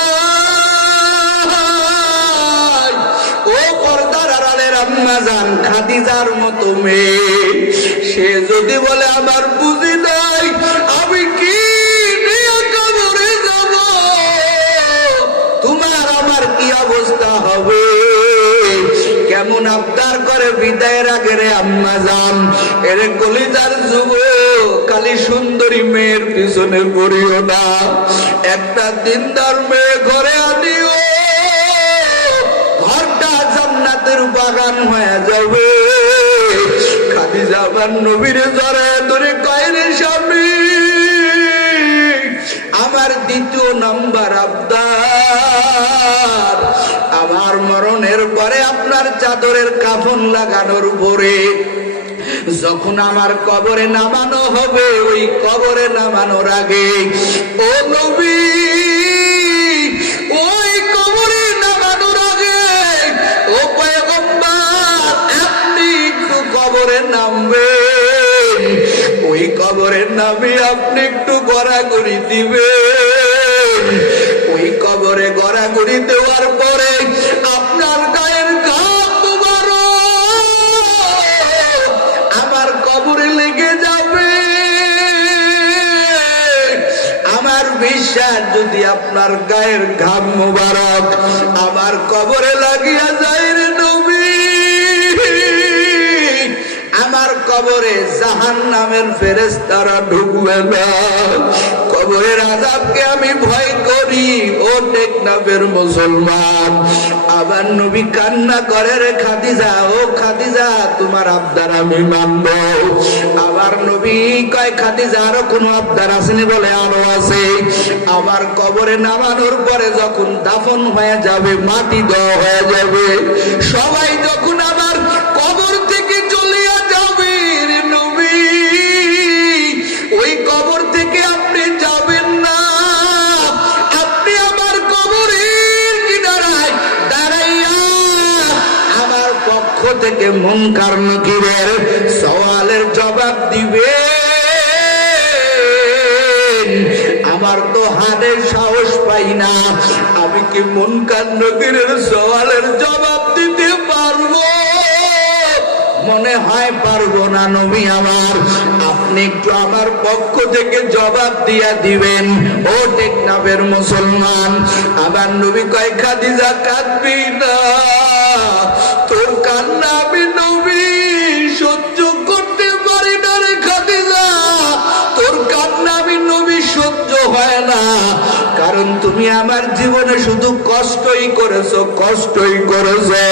ও পর্দার আড়ালের আম্মা জান, খাদিজার মতো মেয়ে, সে যদি বলে আমার বুঝি নাই, আমি কি নিয়ে কবরে যাব? তোমার আমার কি অবস্থা হবে? কেমন আবদার করে বিদায়ের আগে রে আম্মা জান। এরে কলিজার যুবক, খালি সুন্দরী মেয়ের পিছনে পড়িও না, একটা দিনদার মেয়ে ঘরে আনিও, ঘরটা জান্নাতের বাগান হয়ে যাবে। খাদিজা আমার নবীর জড়ায় ধরে কয় রে স্বামী আমার দ্বিতীয় নাম্বার আবদার, আমার মরণের পরে আপনার চাদরের কাফন লাগানোর পরে যখন আমার কবরে নামানো হবে, ওই কবরে নামানোর আগে ও নবী, ওই কবরে নামানোর আগে ও পয়গম্বর আপনি একটু কবরে নামবেন, ওই কবরে নামে আপনি একটু গড়াগড়ি দিবেন। ওই কবরে গড়াগড়ি দেওয়ার পরে আপনার গায়ের ঘাম আমার কবরে লেগে যাবে। আমার বিশ্বাস যদি আপনার গায়ের ঘাম মোবারক আমার কবরে লাগিয়া যায় রে নবী, আমার কবরে জাহান্নামের ফেরেশতারা ঢুকবে না। কবরের আযাবকে আমি ভয় করি। ও টেকনাফের মুসলমান, আবার নবী কান্না করে রে খাদিজা, ও খাদিজা তোমার আবদার আমি মানব। আবার নবী কয় খাদিজা আরো কোনো আবদার আসেনি? বলে আরো আছে। আবার কবরে নামানোর পরে যখন দাফন হয়ে যাবে, মাটি দেওয়া হয়ে যাবে, সবাই যখন আবার কবর থেকে চলিয়া যাবে রে নবী, ওই কবর থেকে আপনি যাবেন না, আপনি আমার কবরের কিনারায় দাঁড়াইয়া আমার পক্ষ থেকে মুনকার নাকিরের সওয়ালের জবাব দিবেন। আমার তো হাতে সাহস পাই না, আমি কি মুনকার নাকিরের সওয়ালের জবাব দিতে পারবো? মনে হয় পারবো না। নবী আমার, আপনি একটু আমার পক্ষ থেকে জবাব দিয়া দিবেন। ও টেকনাফের মুসলমান, আবার নবী কয় খাদিজা কাঁদবি না, তোর কান্না আমি নবী সহ্য করতে পারি না রে খাদিজা, তোর কান্না আমি নবী কারণ তুমি আমার জীবনে শুধু কষ্টই করেছো, কষ্টই করেছো।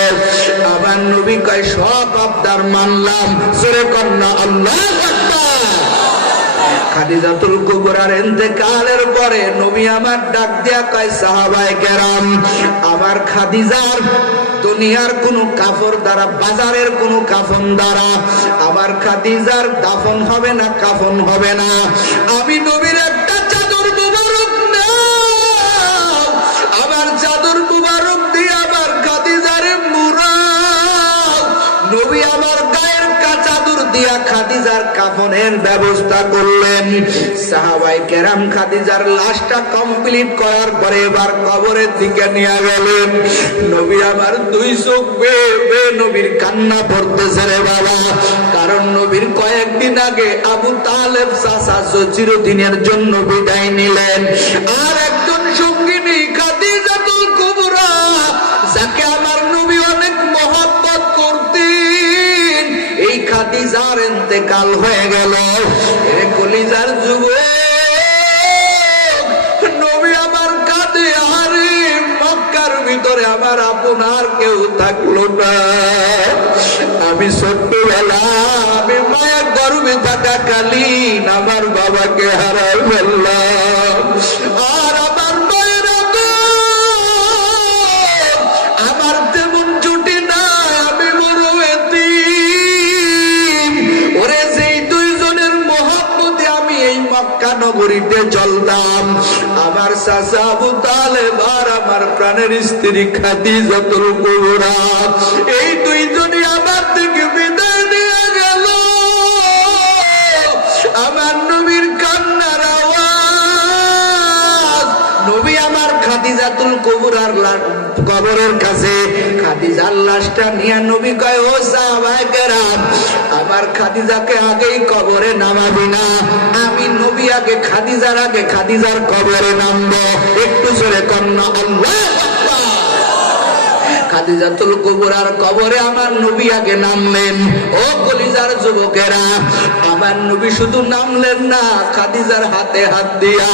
আমার নবী কয় সব আবদার মানলাম, জোরে কন্যা আল্লাহু আকবার। খাদিজাতুল কুবরার ইন্তেকালের পরে নবী আমার ডাক দিয়া কয় সাহাবায়ে কেরাম, আমার খাদিজার দুনিয়ার কোন কাফর দ্বারা, বাজারের কোন কাফন দ্বারা আমার খাদিজার দাফন হবে না, কাফন হবে না। আমি নবীর একটা চাদর মুবারক নাও, আমার চাদর মুবারক দিয়ে আমার খাদিজারে মুড়াও। নবী আমার গায়ের চাদর দিয়া খাদিজার কাফনের ব্যবস্থা করলেন। সাহাবায়ে কেরাম খাদিজার লাশটা কমপ্লিট করার পরে এবার কবরের দিকে নিয়ে গেলেন। নবী আমার দুই চোখ বেয়ে বেয়ে নবীর কান্না পড়তেছে রে বাবা। কারণ নবীর কয়েকদিন আগে আবু তালেব চাচা চিরদিনের জন্য বিদায় নিলেন। আর একজন সঙ্গিনী খাদিজাতুল কুবরা, যাকে আমার নবী অনেক মহব্বত করতেন, এই খাদিজার ইন্তেকাল হয়ে গেল। এ কলিজার যুবক, নবী আমার কাঁদে, আরে মক্কার ভিতরে আমার আপনার কেউ থাকলো না। আমি ছোট্টবেলা, আমি মায়ের গর্ভে থাকাকালীন আমার বাবাকে হারাই ফেললাম। আর আমার মায়ের আমার তেমন জুটি না, আমি বড় এতিম। ওরে যেই দুইজনের মহব্বতে আমি এই মক্কা নগরীতে চলতাম, আমার চাচা আবু তালেব আর আমার প্রাণের স্ত্রী খাদিজাতুল কুবরা, এই দুইজনই আমার থেকে বিদায় নিয়ে গেল। আমার নবীর কান্নার আওয়াজ, নবী আমার খাদিজাতুল কুবরার কবরের কাছে খাদিজার লাশটা নিয়ে নবী কয়, ও সাহাবায়ে কেরাম, আমার খাদিজাকে আগেই কবরে নামাবি না, আমি নবী আগে খাদিজার আগে খাদিজার কবরে নামবো। একটু জোরে কন্যা আল্লাহু আকবার। খাদিজাতুল কুবরার কবরে আমার নবী আগে নামলেন। ও কলিজার যুবকেরা, আমার নবী শুধু নামলেন না, খাদিজার হাতে হাত দিয়া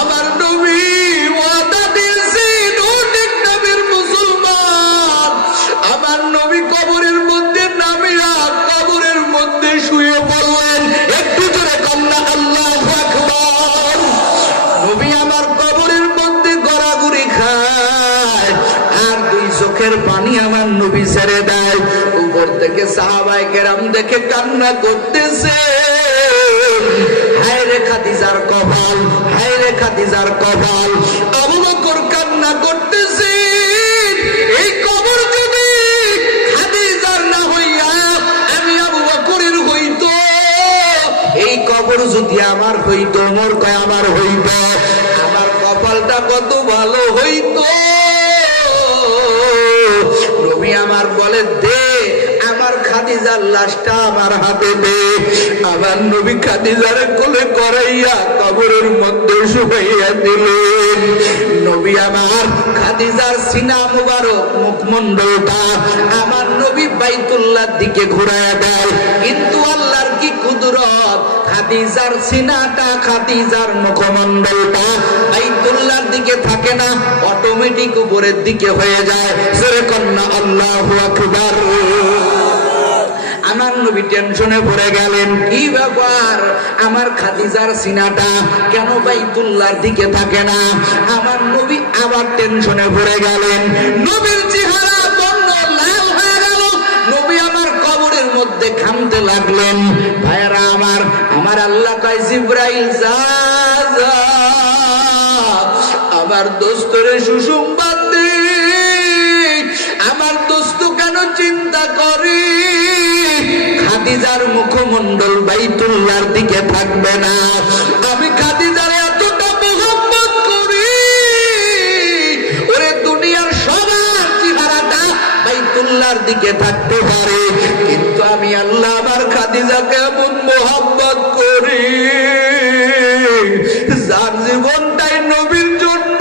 আমার নবী ওয়াদা দিয়েছেন, ও ঠিক নবীর মুসলমান, আমার নবী কবরের মধ্যে নামিয়া কবরের মধ্যে শুয়ে পড়লেন। একটু জোরে কন্যা আল্লাহু আকবার। নবী আমার কবরের মধ্যে গড়াগড়ি খায়, আর দুই চোখের পানি আমার নবী ছেড়ে দেয়। উপর থেকে সাহাবায়ে কেরাম দেখে কান্না করতেছে, হায় রে খাদিজার কপাল, হায় রে খাদিজার কপাল। আবু বকর কান্না করতেছে, এই কবর যদি খাদিজার না হইয়া আমি আবু বকরের হইতো, এই কবর যদি আমার হইতো, ওমর কয় আমার হইতো, আমার কপালটা কত ভালো হইতো। নবী আমার বলে, দে আমার খাদিজার লাশটা আমার হাতে দে। আমার নবী খাদিজারে কোলে করাইয়া কবরের মধ্যে শুয়াইয়া দিলেন। নবী আমার খাদিজার সিনা মুবারক মুখমণ্ডলটা আমার নবী বাইতুল্লাহর দিকে ঘুরাইয়া দেয়। কিন্তু আল্লাহর কি কুদরত, খাদিজার সিনাটা, খাদিজার মুখমণ্ডলটা বাইতুল্লাহর দিকে থাকে না, অটোমেটিক উপরের দিকে হয়ে যায়। জোরে কন্যা আল্লাহু আকবার। আমার নবী টেনশনে পড়ে গেলেন, কি ব্যাপার, আমার খাদিজার সিনাটা কেন বাইতুল্লাহর দিকে থাকে না? আমার নবী আবার টেনশনে পড়ে গেলেন। নবীর চেহারা বর্ণ লাল হয়ে গেল। নবী আমার কবরের মধ্যে কাঁদতে লাগলেন। ভাইরা আমার, আমার আল্লাহ কয়, জিবরাইল যা যা আমার দোস্তরে সুসংবাদ দে। আমার দোস্ত কেন চিন্তা করে খাদিজার মুখমণ্ডল বাইতুল্লাহর দিকে থাকবে না? আমি খাদিজার এতটা মহব্বত করি, ওরে দুনিয়ার সবার চেহারাটা বাইতুল্লাহর দিকে থাকতে পারে, কিন্তু আমি আল্লাহ আমার খাদিজাকে এমন মহব্বত করি, যার জীবনটাই নবীর জন্য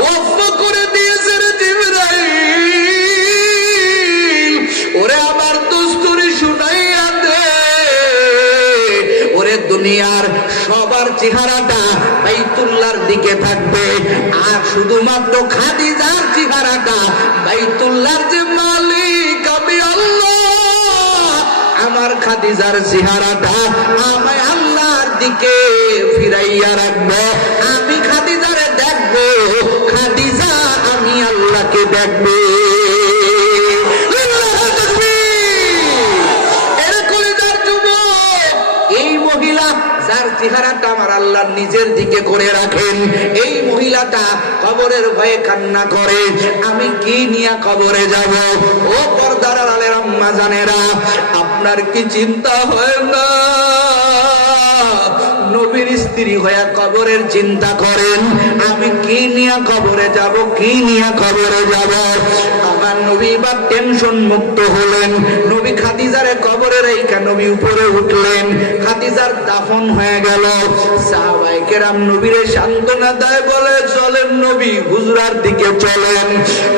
ওয়াকফ করে দিয়েছে রে জিবরাইল। ওরে আমার দোস্তরে শুনাইয়া দে, ওরে দুনিয়ার সবার চেহারাটা বাইতুল্লাহর দিকে থাকবে, আর শুধুমাত্র খাদিজার চেহারাটা বাইতুল্লাহর যে মালিক আমি আল্লাহ, আমার খাদিজার চেহারাটা আমি আল্লাহর দিকে ফিরাইয়া রাখবো। আমি খাদিজারে দেখবো, খাদিজা আমি আল্লাহকে দেখবো। এই মহিলা যার চেহারাটা আমার আল্লাহ নিজের দিকে করে রাখেন, এই মহিলাটা কবরের ভয়ে কান্না করে, আমি কি নিয়ে কবরে যাব? ও পর্দার আড়ালের আম্মা জানেরা, আপনার কি চিন্তা হয় না? নবীর স্ত্রী হয়ে কবরের চিন্তা করেন, আমি কি নিয়ে কবরে যাব, কি নিয়ে কবরে যাব? আমার নবী বা টেনশন মুক্ত হলেন। নবী খাদিজারে কবরে রেখে নবী উপরে উঠলেন, খাদিজার দাফন হয়ে গেল। সাহাবায়ে কেরাম নবীরে সান্ত্বনা দেয়, বলে চলেন নবী হুজরার দিকে চলেন,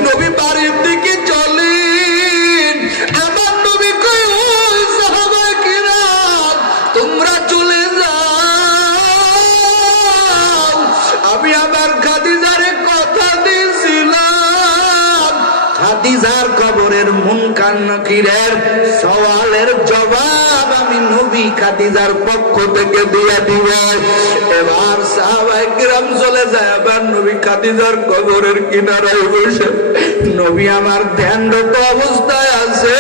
নবী বাড়ির দিকে চলেন। আমার নবী কই, ও সাহাবায়ে কেরাম তোমরা চলে যাও, আমি আমার খাদিজারে কথা দিয়েছিলাম, খাদিজার কবরের মুনকার নাকিরের সওয়ালের জবাব আমি নবী খাদিজার পক্ষ থেকে দিয়ে দিব। এবার সাহাবায়ে কেরাম চলে যায়, আবার নবী খাদিজার কবরের কিনারায় বসে নবী আমার ধ্যানরত অবস্থায় আছে।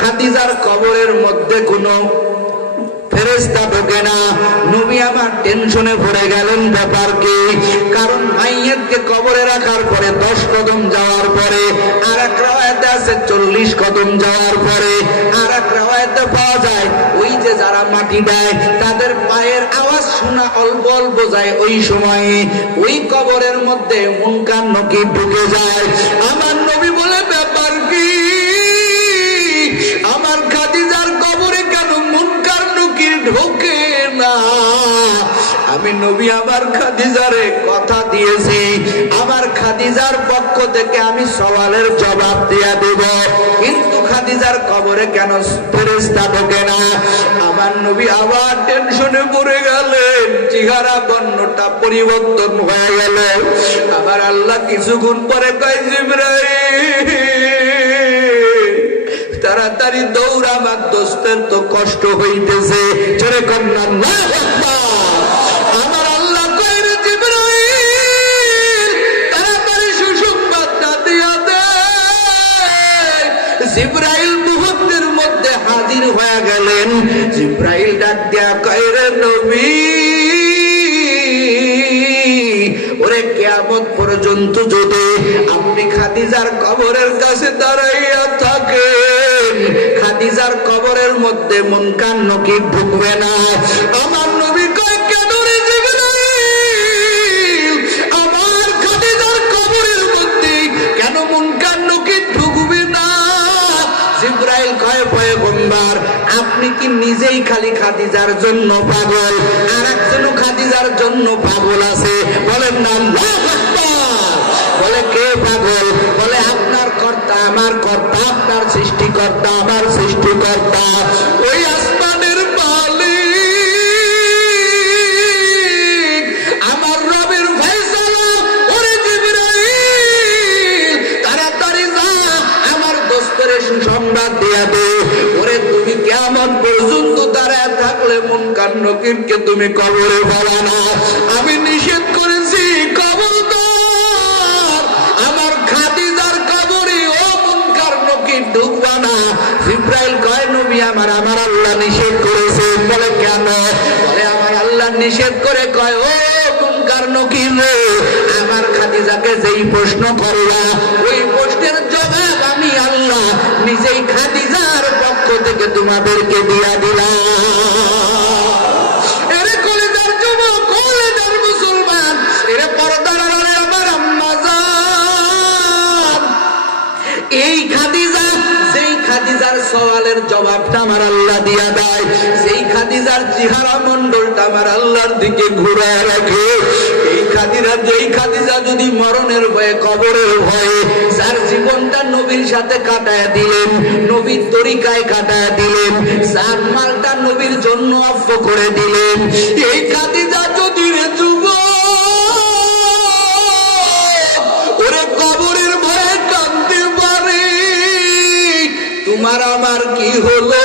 খাদিজার কবরের মধ্যে কোনো ফেরেশতা ঢোকে না। নবী আমার টেনশনে পড়ে গেলেন, ব্যাপার কি? কারণ মাইয়াতকে কবরে রাখার পরে 10 কদম যাওয়ার পরে, আর এক রাওয়ায়াতে আছে 40 কদম যাওয়ার পরে, আর এক রাওয়ায়াতে পাওয়া যায় ওই যে যারা মাটি দেয় তাদের পায়ের আওয়াজ শোনা অল্প অল্প যায়, ওই সময়ে ওই কবরের মধ্যে মুনকার নকির ঢুকে যায়। আমার নবী বলে, ব্যাপার কি? আমার খাদিজার কবরে কেন মুনকার নকির ঢোকে না? আমি নবী আমার খাদিজারে কথা দিয়েছি, আমার খাদিজার পক্ষ থেকে আমি সওয়ালের জবাব দিয়া দেব, কিন্তু খাদিজার কবরে কেন ফেরেশতা ঢোকে না? আমার নবী আবার টেনশনে পড়ে গেলেন, চেহারা বর্ণটা পরিবর্তন হয়ে গেল। আবার আল্লাহ কিছুক্ষণ পরে কয়, জিবরাইল তাড়াতাড়ি দৌড়া, আমার দোস্তের তো কষ্ট হইতেছে। জোরে কন্যা আল্লাহু আকবার। আমার আল্লাহ কয়, রে জিবরাইল তাড়াতাড়ি সুসংবাদটা দিয়া দে। জিবরাইল মুহূর্তের মধ্যে হাজির হয়ে গেলেন। জিবরাইল ডাক দিয়া কয়, রে নবী, ওরে কিয়ামত পর্যন্ত যদি আপনি খাদিজার কবরের কাছে দাঁড়াইয়া থাকেন, খাদিজার কবরের মধ্যে মুনকার নকির ঢুকবে না। আমার নবী কয়, কেন রে জিবরাইল, আমার খাদিজার কবরের মধ্যে কেন মুনকার নকির ঢুকবে না? জিবরাইল কয়, পয়গম্বর আপনি কি নিজেই খালি খাদিজার জন্য পাগল, আর একজনও খাদিজার জন্য পাগল আছে? বলেন না আল্লাহু আকবার। বলে, কে পাগল? বলে, আপনার কর্তা আমার কর্তা, আপনার সৃষ্টিকর্তা আমার সৃষ্টিকর্তা, ওই আসমানের মালিক আমার রবের ফয়সালা। ওরে জিবরাইল তাড়াতাড়ি যা, আমার দোস্তরে সুসংবাদ দিয়া দে। ওরে তুমি কিয়ামত পর্যন্ত দাঁড়ায় থাকলে মুনকার নকিরকে তুমি কবরে ফেলা না। আমি নিষেধ করেছি, খবরদার আমার খাদিজার কবরে ও মুনকার নকির ঢুকবা না। জিবরাইল কয়, নবী আমার আল্লাহ নিষেধ করেছে। বলে, কেন? বলে, আমার আল্লাহ নিষেধ করে কয়, ও মুনকার নকির রে, আমার খাদিজাকে যেই প্রশ্ন করবা ওই প্রশ্নের জবাব আমি আল্লাহ নিজেই খাদিজার পক্ষ থেকে তোমাদেরকে দিয়া দিলাম। এরে কলিজার যুবক, কলিজার মুসলমান, এরে পর্দার আড়ালে আমার আম্মা জান, এই খাদিজা যেই খাদিজার সওয়ালের জবাবটা আমার আল্লাহ দিয়া দেয়, সেই খাদিজার চেহারা মন্ডলটা আমার আল্লাহর দিকে ঘুরায় রাখে, এই খাদিজা যদি মরণের ভয়ে, কবরের ভয়ে যার জীবনটা নবীর সাথে কাটায়া দিলেন, নবীর তরিকায় কাটায়া দিলেন, যার মালটা নবীর জন্য অফ করে দিলেন, এই খাদিজা যদি রে ওরে কবরের ভয়ে কাঁদতে পারে, তোমার আমার কি হলো?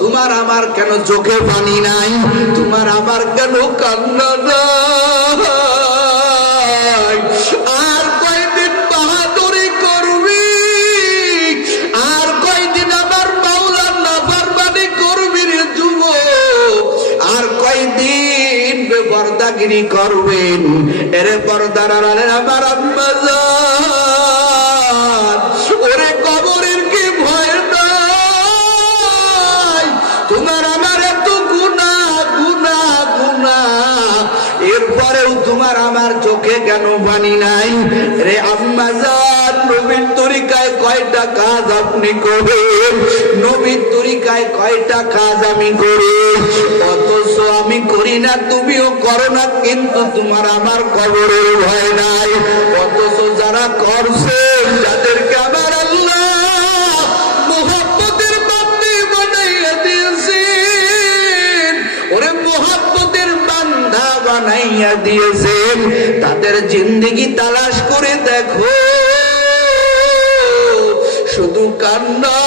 তোমার আমার কেন চোখে পানি নাই? তোমার আমার কেন কান্না নাই? আর কয়দিন বাহাদুরি করবি? আর কয়দিন আমার মাওলার নাফরমানি করবি রে যুবক? আর কয়দিন বেপরদাগিরি করবেন? এরে পর্দার আড়ালে আমার আম্মা জান, ওরে কবরের কি ভয় নাই? তোমার আমার এত গুনাহ গুনাহ গুনাহ, এরপরেও তোমার আমার চোখে কেন পানি নাই? রে আম্মা জান, নবীর তরিকায় কয়টা কাজ আপনি করেন? নবীর তরিকায় কয়টা কাজ আমি করি? অথচ আমি করি না, তুমিও করো না, কিন্তু তোমার আমার কবরের ভয় নাই। অথচ যারা করছে, যাদেরকে আমার আল্লাহ মুহাব্বতের বান্দি বানাইয়া দিয়েছেন, ওরে মুহাব্বতের বান্দা বানাইয়া দিয়েছেন, তাদের জিন্দেগি তালাশ করে দেখো, শুধু কান্না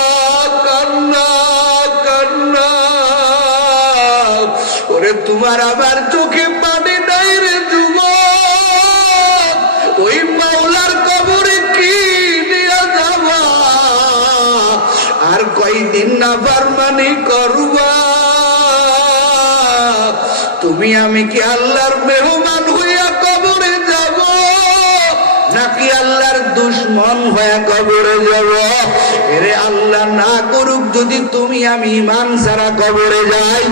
কান্না কান্না। ওরে তোমার আবার চোখে পানি নাই রে যুবক, ওই মাওলার কবরে কি নিয়ে যাবা? আর কয়দিন নাফরমানি করবা? তুমি আমি কি আল্লাহর মেহমান হইয়া কবরে যাব, নাকি আল্লাহর দুশমন হয়ে কবরে যাব? এরে আল্লাহ না করুক যদি তুমি আমি ঈমান ছাড়া কবরে যাই,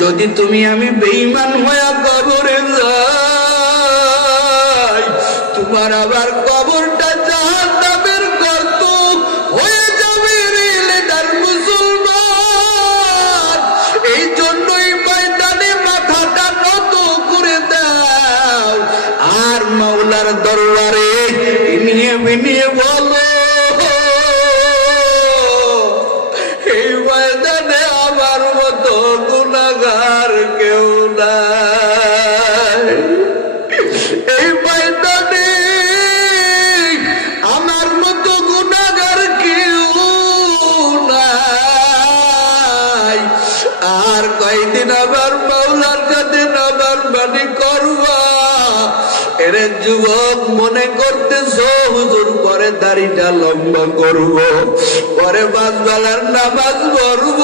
যদি তুমি আমি বেঈমান হয়ে কবরে যাই, তোমার আবার কবরটা জাহান্নামের গর্ত হয়ে যাবে রে লেদার মুসলমান। এই জন্যই ময়দানে মাথাটা নত করে দাও, আর মাওলার দরবারে বিনিয়ে বিনিয়ে বলো, এই ময়দানে আমার মতো গুনাহগার কেউ নাই, এই ময়দানে আমার মতো গুনাহগার কেউ নাই। আর কয়দিন আবার মাওলার কাছে নাফরমানি করবা? এরে যুবক, মনে করতেছ হুজুর পরে দাড়িটা লম্বা করব, পরে বাসবালার নামাজ পড়ব।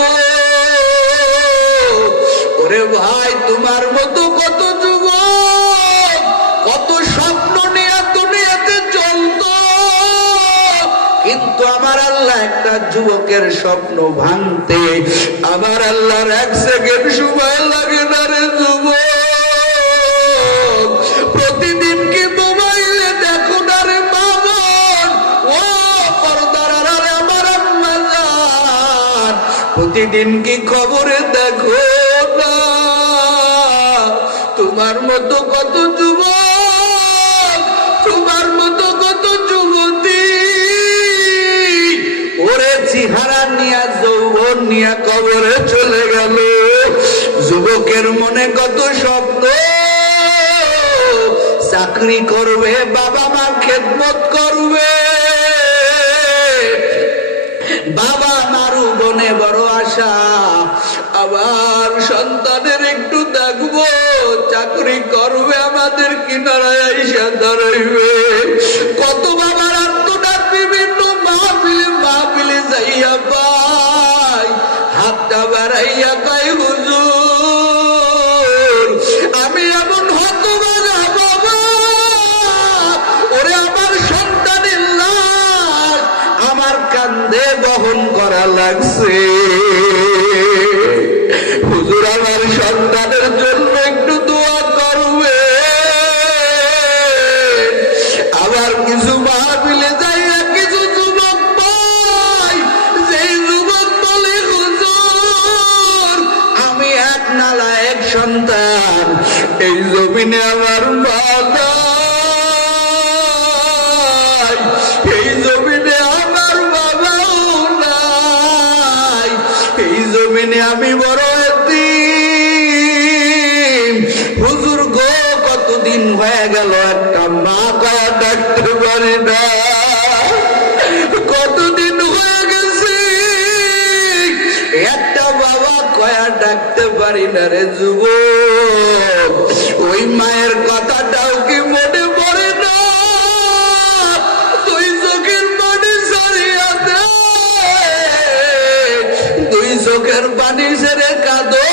ওরে ভাই, তোমার মতো কত যুবক কত স্বপ্ন নিয়ে দুনিয়াতে চলত, কিন্তু আমার আল্লাহ একটা যুবকের স্বপ্ন ভাঙতে আমার আল্লাহর 1 সেকেন্ড সময় লাগে না রে যুবক। প্রতিদিন কি মোবাইলে দেখো না রে বাবন? ও পর্দার আড়ালে আমার আম্মা জান, প্রতিদিন কি খবরে দেখো না? তোমার মতো কত যুবক, তোমার মতো কত যুবতী, ওরে চেহারা নিয়া যৌবন নিয়া কবরে চলে গেল। যুবকের মনে কত স্বপ্ন, চাকরি করবে, বাবা মার খেদমত করবে, বাবা মারু বনে বড় আশা, আবার সন্তানের একটু দেখবো, চাকরি করবে, আমাদের কিনারায় আইসা দাঁড়াইবে। কত বাবার আত্মনাথ বিভিন্ন মাহফিলে মাহফিলে যাইয়া পাই, হাতটা বাড়াইয়া কয় হুজুর আমি এমন হতভাগা বাবা, ওরে আমার সন্তানের লাশ আমার কান্দে বহন করা লাগছে। হুজুর আমার সন্তানের জন্য একটু দোয়া করবে। আবার কিছু মাহফিলে যাইয়া কিছু যুবক পাই, যেই যুবক বলে হুজুর আমি এক নালা এক সন্তান, জমিনে আমার মা নাই, এই জমিনে আমার বাবাও নাই, এই জমিনে আমি বড় এতিম। হুজুর গো, কতদিন হয়ে গেল একটা মা কয়া ডাকতে পারি না, কতদিন হয়ে গেছে একটা বাবা কয়া ডাকতে পারি না রে যুবক। ওই মায়ের কথাটাও কি মনে পড়ে না? দুই চোখের পানি সরিয়া দে, দুই চোখের পানি সেরে কাঁদো,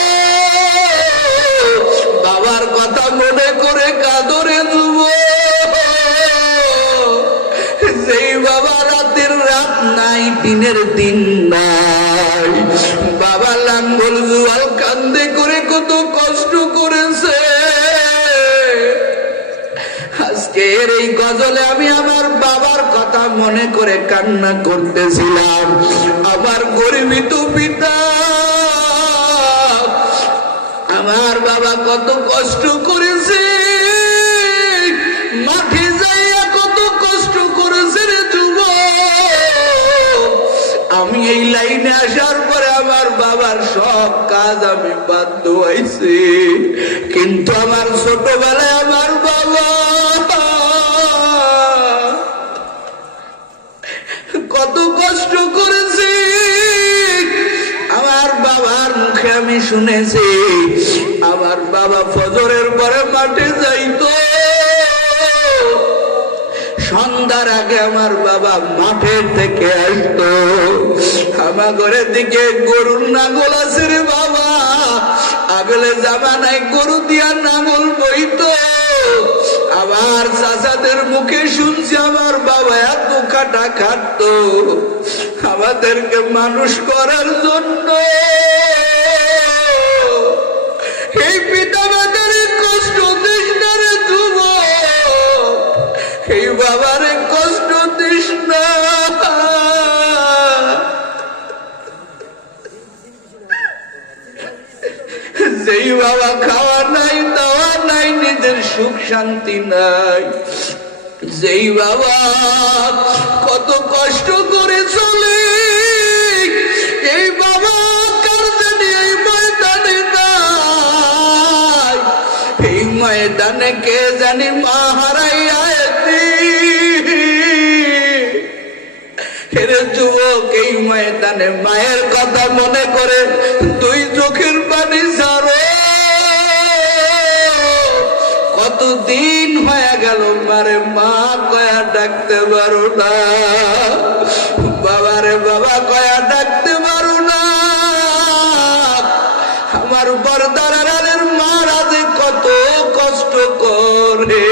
বাবার কথা মনে করে কাঁদো রে যুবক। যেই বাবা রাতের রাত নাই, দিনের দিন নাই, বাবা লাঙ্গল জুয়াল কান্দে করে কত কষ্ট করেছে। আজকের এই গজলে আমি আমার বাবার কথা মনে করে কান্না করতেছিলাম। আমার গরিবিত পিতা, আমার বাবা কত কষ্ট করেছে, মাঠে যাইয়া কত কষ্ট করেছে রে যুবক। আমি এই লাইনে আসার পরে আমার বাবার সব কাজ আমি বাধ্য হয়েছি, কিন্তু আমার ছোটবেলায় আমার বাবা কত কষ্ট করেছে। আমার বাবার মুখে আমি শুনেছি, আমার বাবা ফজরের পরে মাঠে যাইতো, সন্ধ্যার আগে আমার বাবা মাঠের থেকে আসতো। আমার ঘরের দিকে গরুর নাঙ্গল আছে রে বাবা, আগলে জামানায় গরু দিয়া নাঙ্গল বইতো। আমার চাচাদের মুখে শুনছি আমার বাবা এত কাটা খাটতো আমাদেরকে মানুষ করার জন্য। এই পিতা মাতার কষ্ট দিস না রে যুবক, এই বাবার কষ্ট দিস না। যেই বাবা খাওয়া নাই, দাওয়া নাই, নিজের সুখ শান্তি নাই, যেই বাবা কত কষ্ট করে চলে, এই বাবা কার জানি এই ময়দানে নাই, এই ময়দানে কে জানি মা হারাইয়া হেরে যুবক। এই ময়দানে মায়ের কথা মনে করে দুই চোখের পানি ছাড়ো। কতদিন হয়ে গেল মারে মা কয়া ডাকতে পারো না, বাবারে বাবা কয়া ডাকতে পারো না। আমার বরদারের মারা যে কত কষ্ট করে,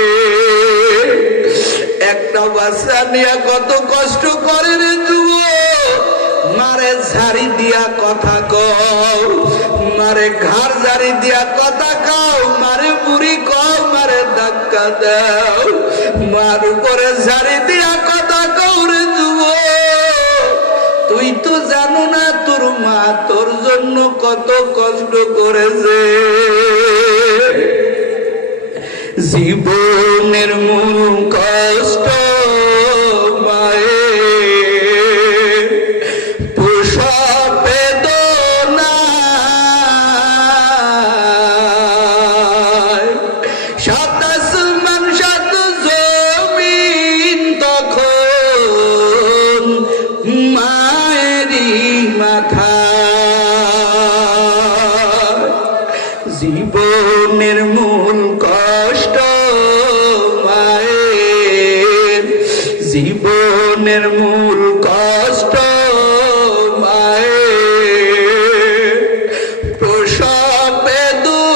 একটা বাচ্চা নিয়ে কত কষ্ট করে রে যুবক। মারে ঝাড়ি দিয়া কথা কও, মারে ঘাড় ঝাড়ি দিয়া কথা কও, মারে বুড়ি কও, মারে ধাক্কা দাও, মার উপরে ঝাড়ি দিয়া কথা কও রে যুবক। তুই তো জানো না তোর মা তোর জন্য কত কষ্ট করেছে। জীবনের মূল কষ্ট মায়ের, প্রসব বেদনায়, সাত আসমান সাত জমিন তখন মায়েরই মাথা। জীবনের মূল কষ্ট মায়ের, জীবনের মূল কষ্ট মায়ের, প্রসব বেদনায়,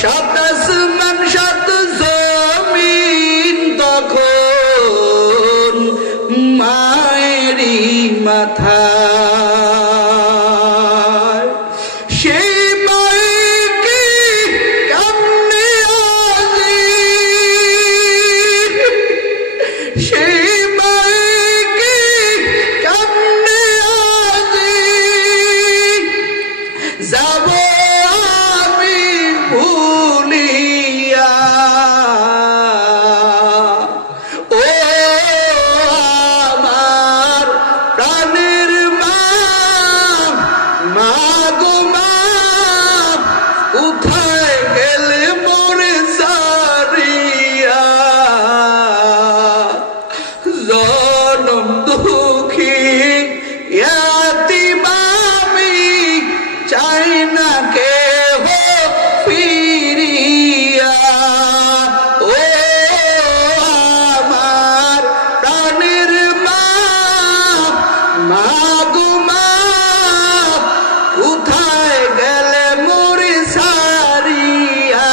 সাত আসমান সাত জমিন তখন মায়েরই মাথা। সেই মায়েকে কামনে আজি, সেই মায়েকে কামনে আজি, যা জনম দুঃখী ইয়াতীম আমি, চাই না কেহ ফিরিয়া। ও আমার প্রাণের মা, মা গো মা, কোথায় গেলে মোরে সারিয়া?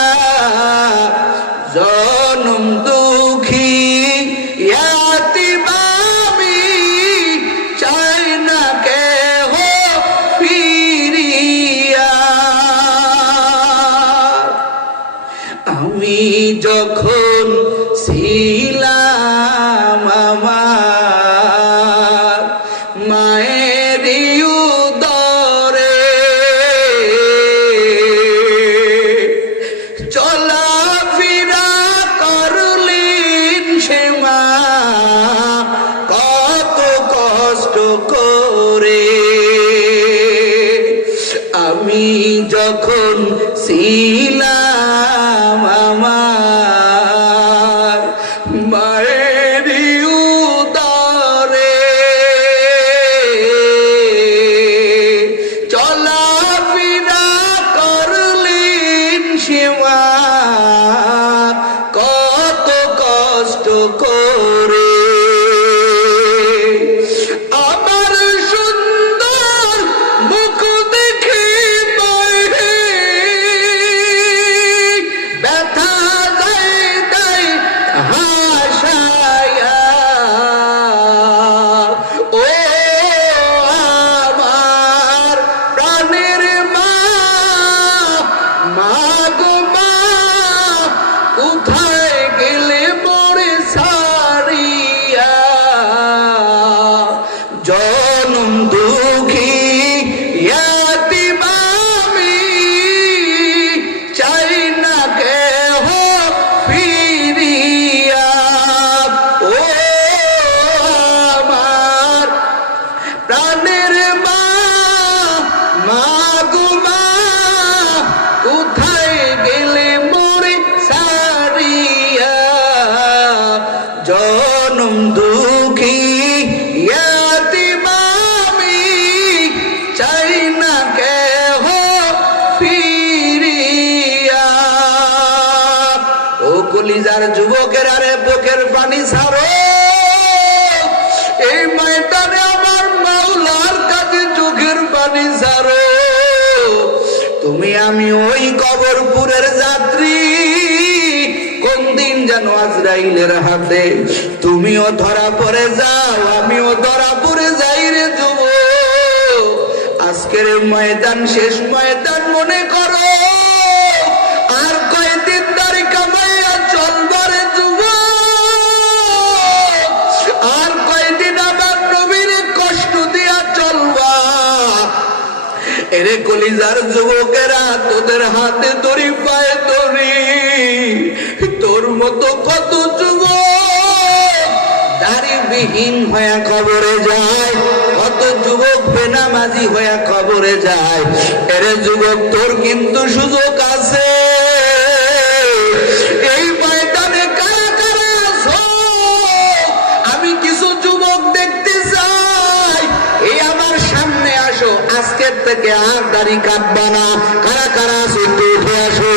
জনম দুঃখী ইয়াতীম আমি, চাই না কেহ ফিরিয়া। আমি যখন ছিলাম আমার মায়ের উদরে, চলাফেরা করলেন সে মা কত কষ্ট করে। আমি যখন ছিলাম আমার মায়ের উদরে, চলাফেরা করলেন সে মা কত কষ্ট করে। আমার সুন্দর মুখ দেখে মায়ে ব্যথা দেয় দেয় হাসায়া। ও আমার প্রাণের মা, মা গো মা, কোথায় গেলে মোরে সারিয়া? জনম দুঃখী ইয়াতীম আমি, চাই না কেহ ফিরিয়া। ও আমার প্রাণের মা, মা গো মা, কোথায় গেলে মোরে সারিয়া? জনম দুঃখী ইয়াতীম আমি, চাই না কেহ ফিরিয়া। ও কলিজার যুবকের আরে বুকের পানি ছাড়ো, এই ময়দানে আমার মাওলার কাছে চোখের পানি ছাড়ো। তুমি আমি ওই কবরপুরের যাত্রী, কোন দিন যেন আজরাইলের হাতে তুমিও ধরা পড়ে যাও, আমিও ধরা পড়ে যাই রে যুবক। আজকের ময়দান শেষ ময়দান মনে করো, আর কয়দিন দাড়ি কামাইয়া চলবারে যুবক, আর কয়দিন আমার নবীর কষ্ট দিয়া চলবা। এরে কলিজার যুবকেরা, তোদের হাতে দড়ি পায়ে দড়ি, তোর মতো কত যুবক দাড়িবিহীন হয়ে কবরে যায়, কত যুবক বেনামাজি হয়ে কবরে যায়। এরে যুবক, তোর কিন্তু সুযোগ আছে। এই ময়দানে কারা কারা আছো? আমি কিছু যুবক দেখতে চাই, এই আমার সামনে আসো। আজকের থেকে আর দাড়ি কাটবা না। কারা কারা আছো একটু উঠে আসো।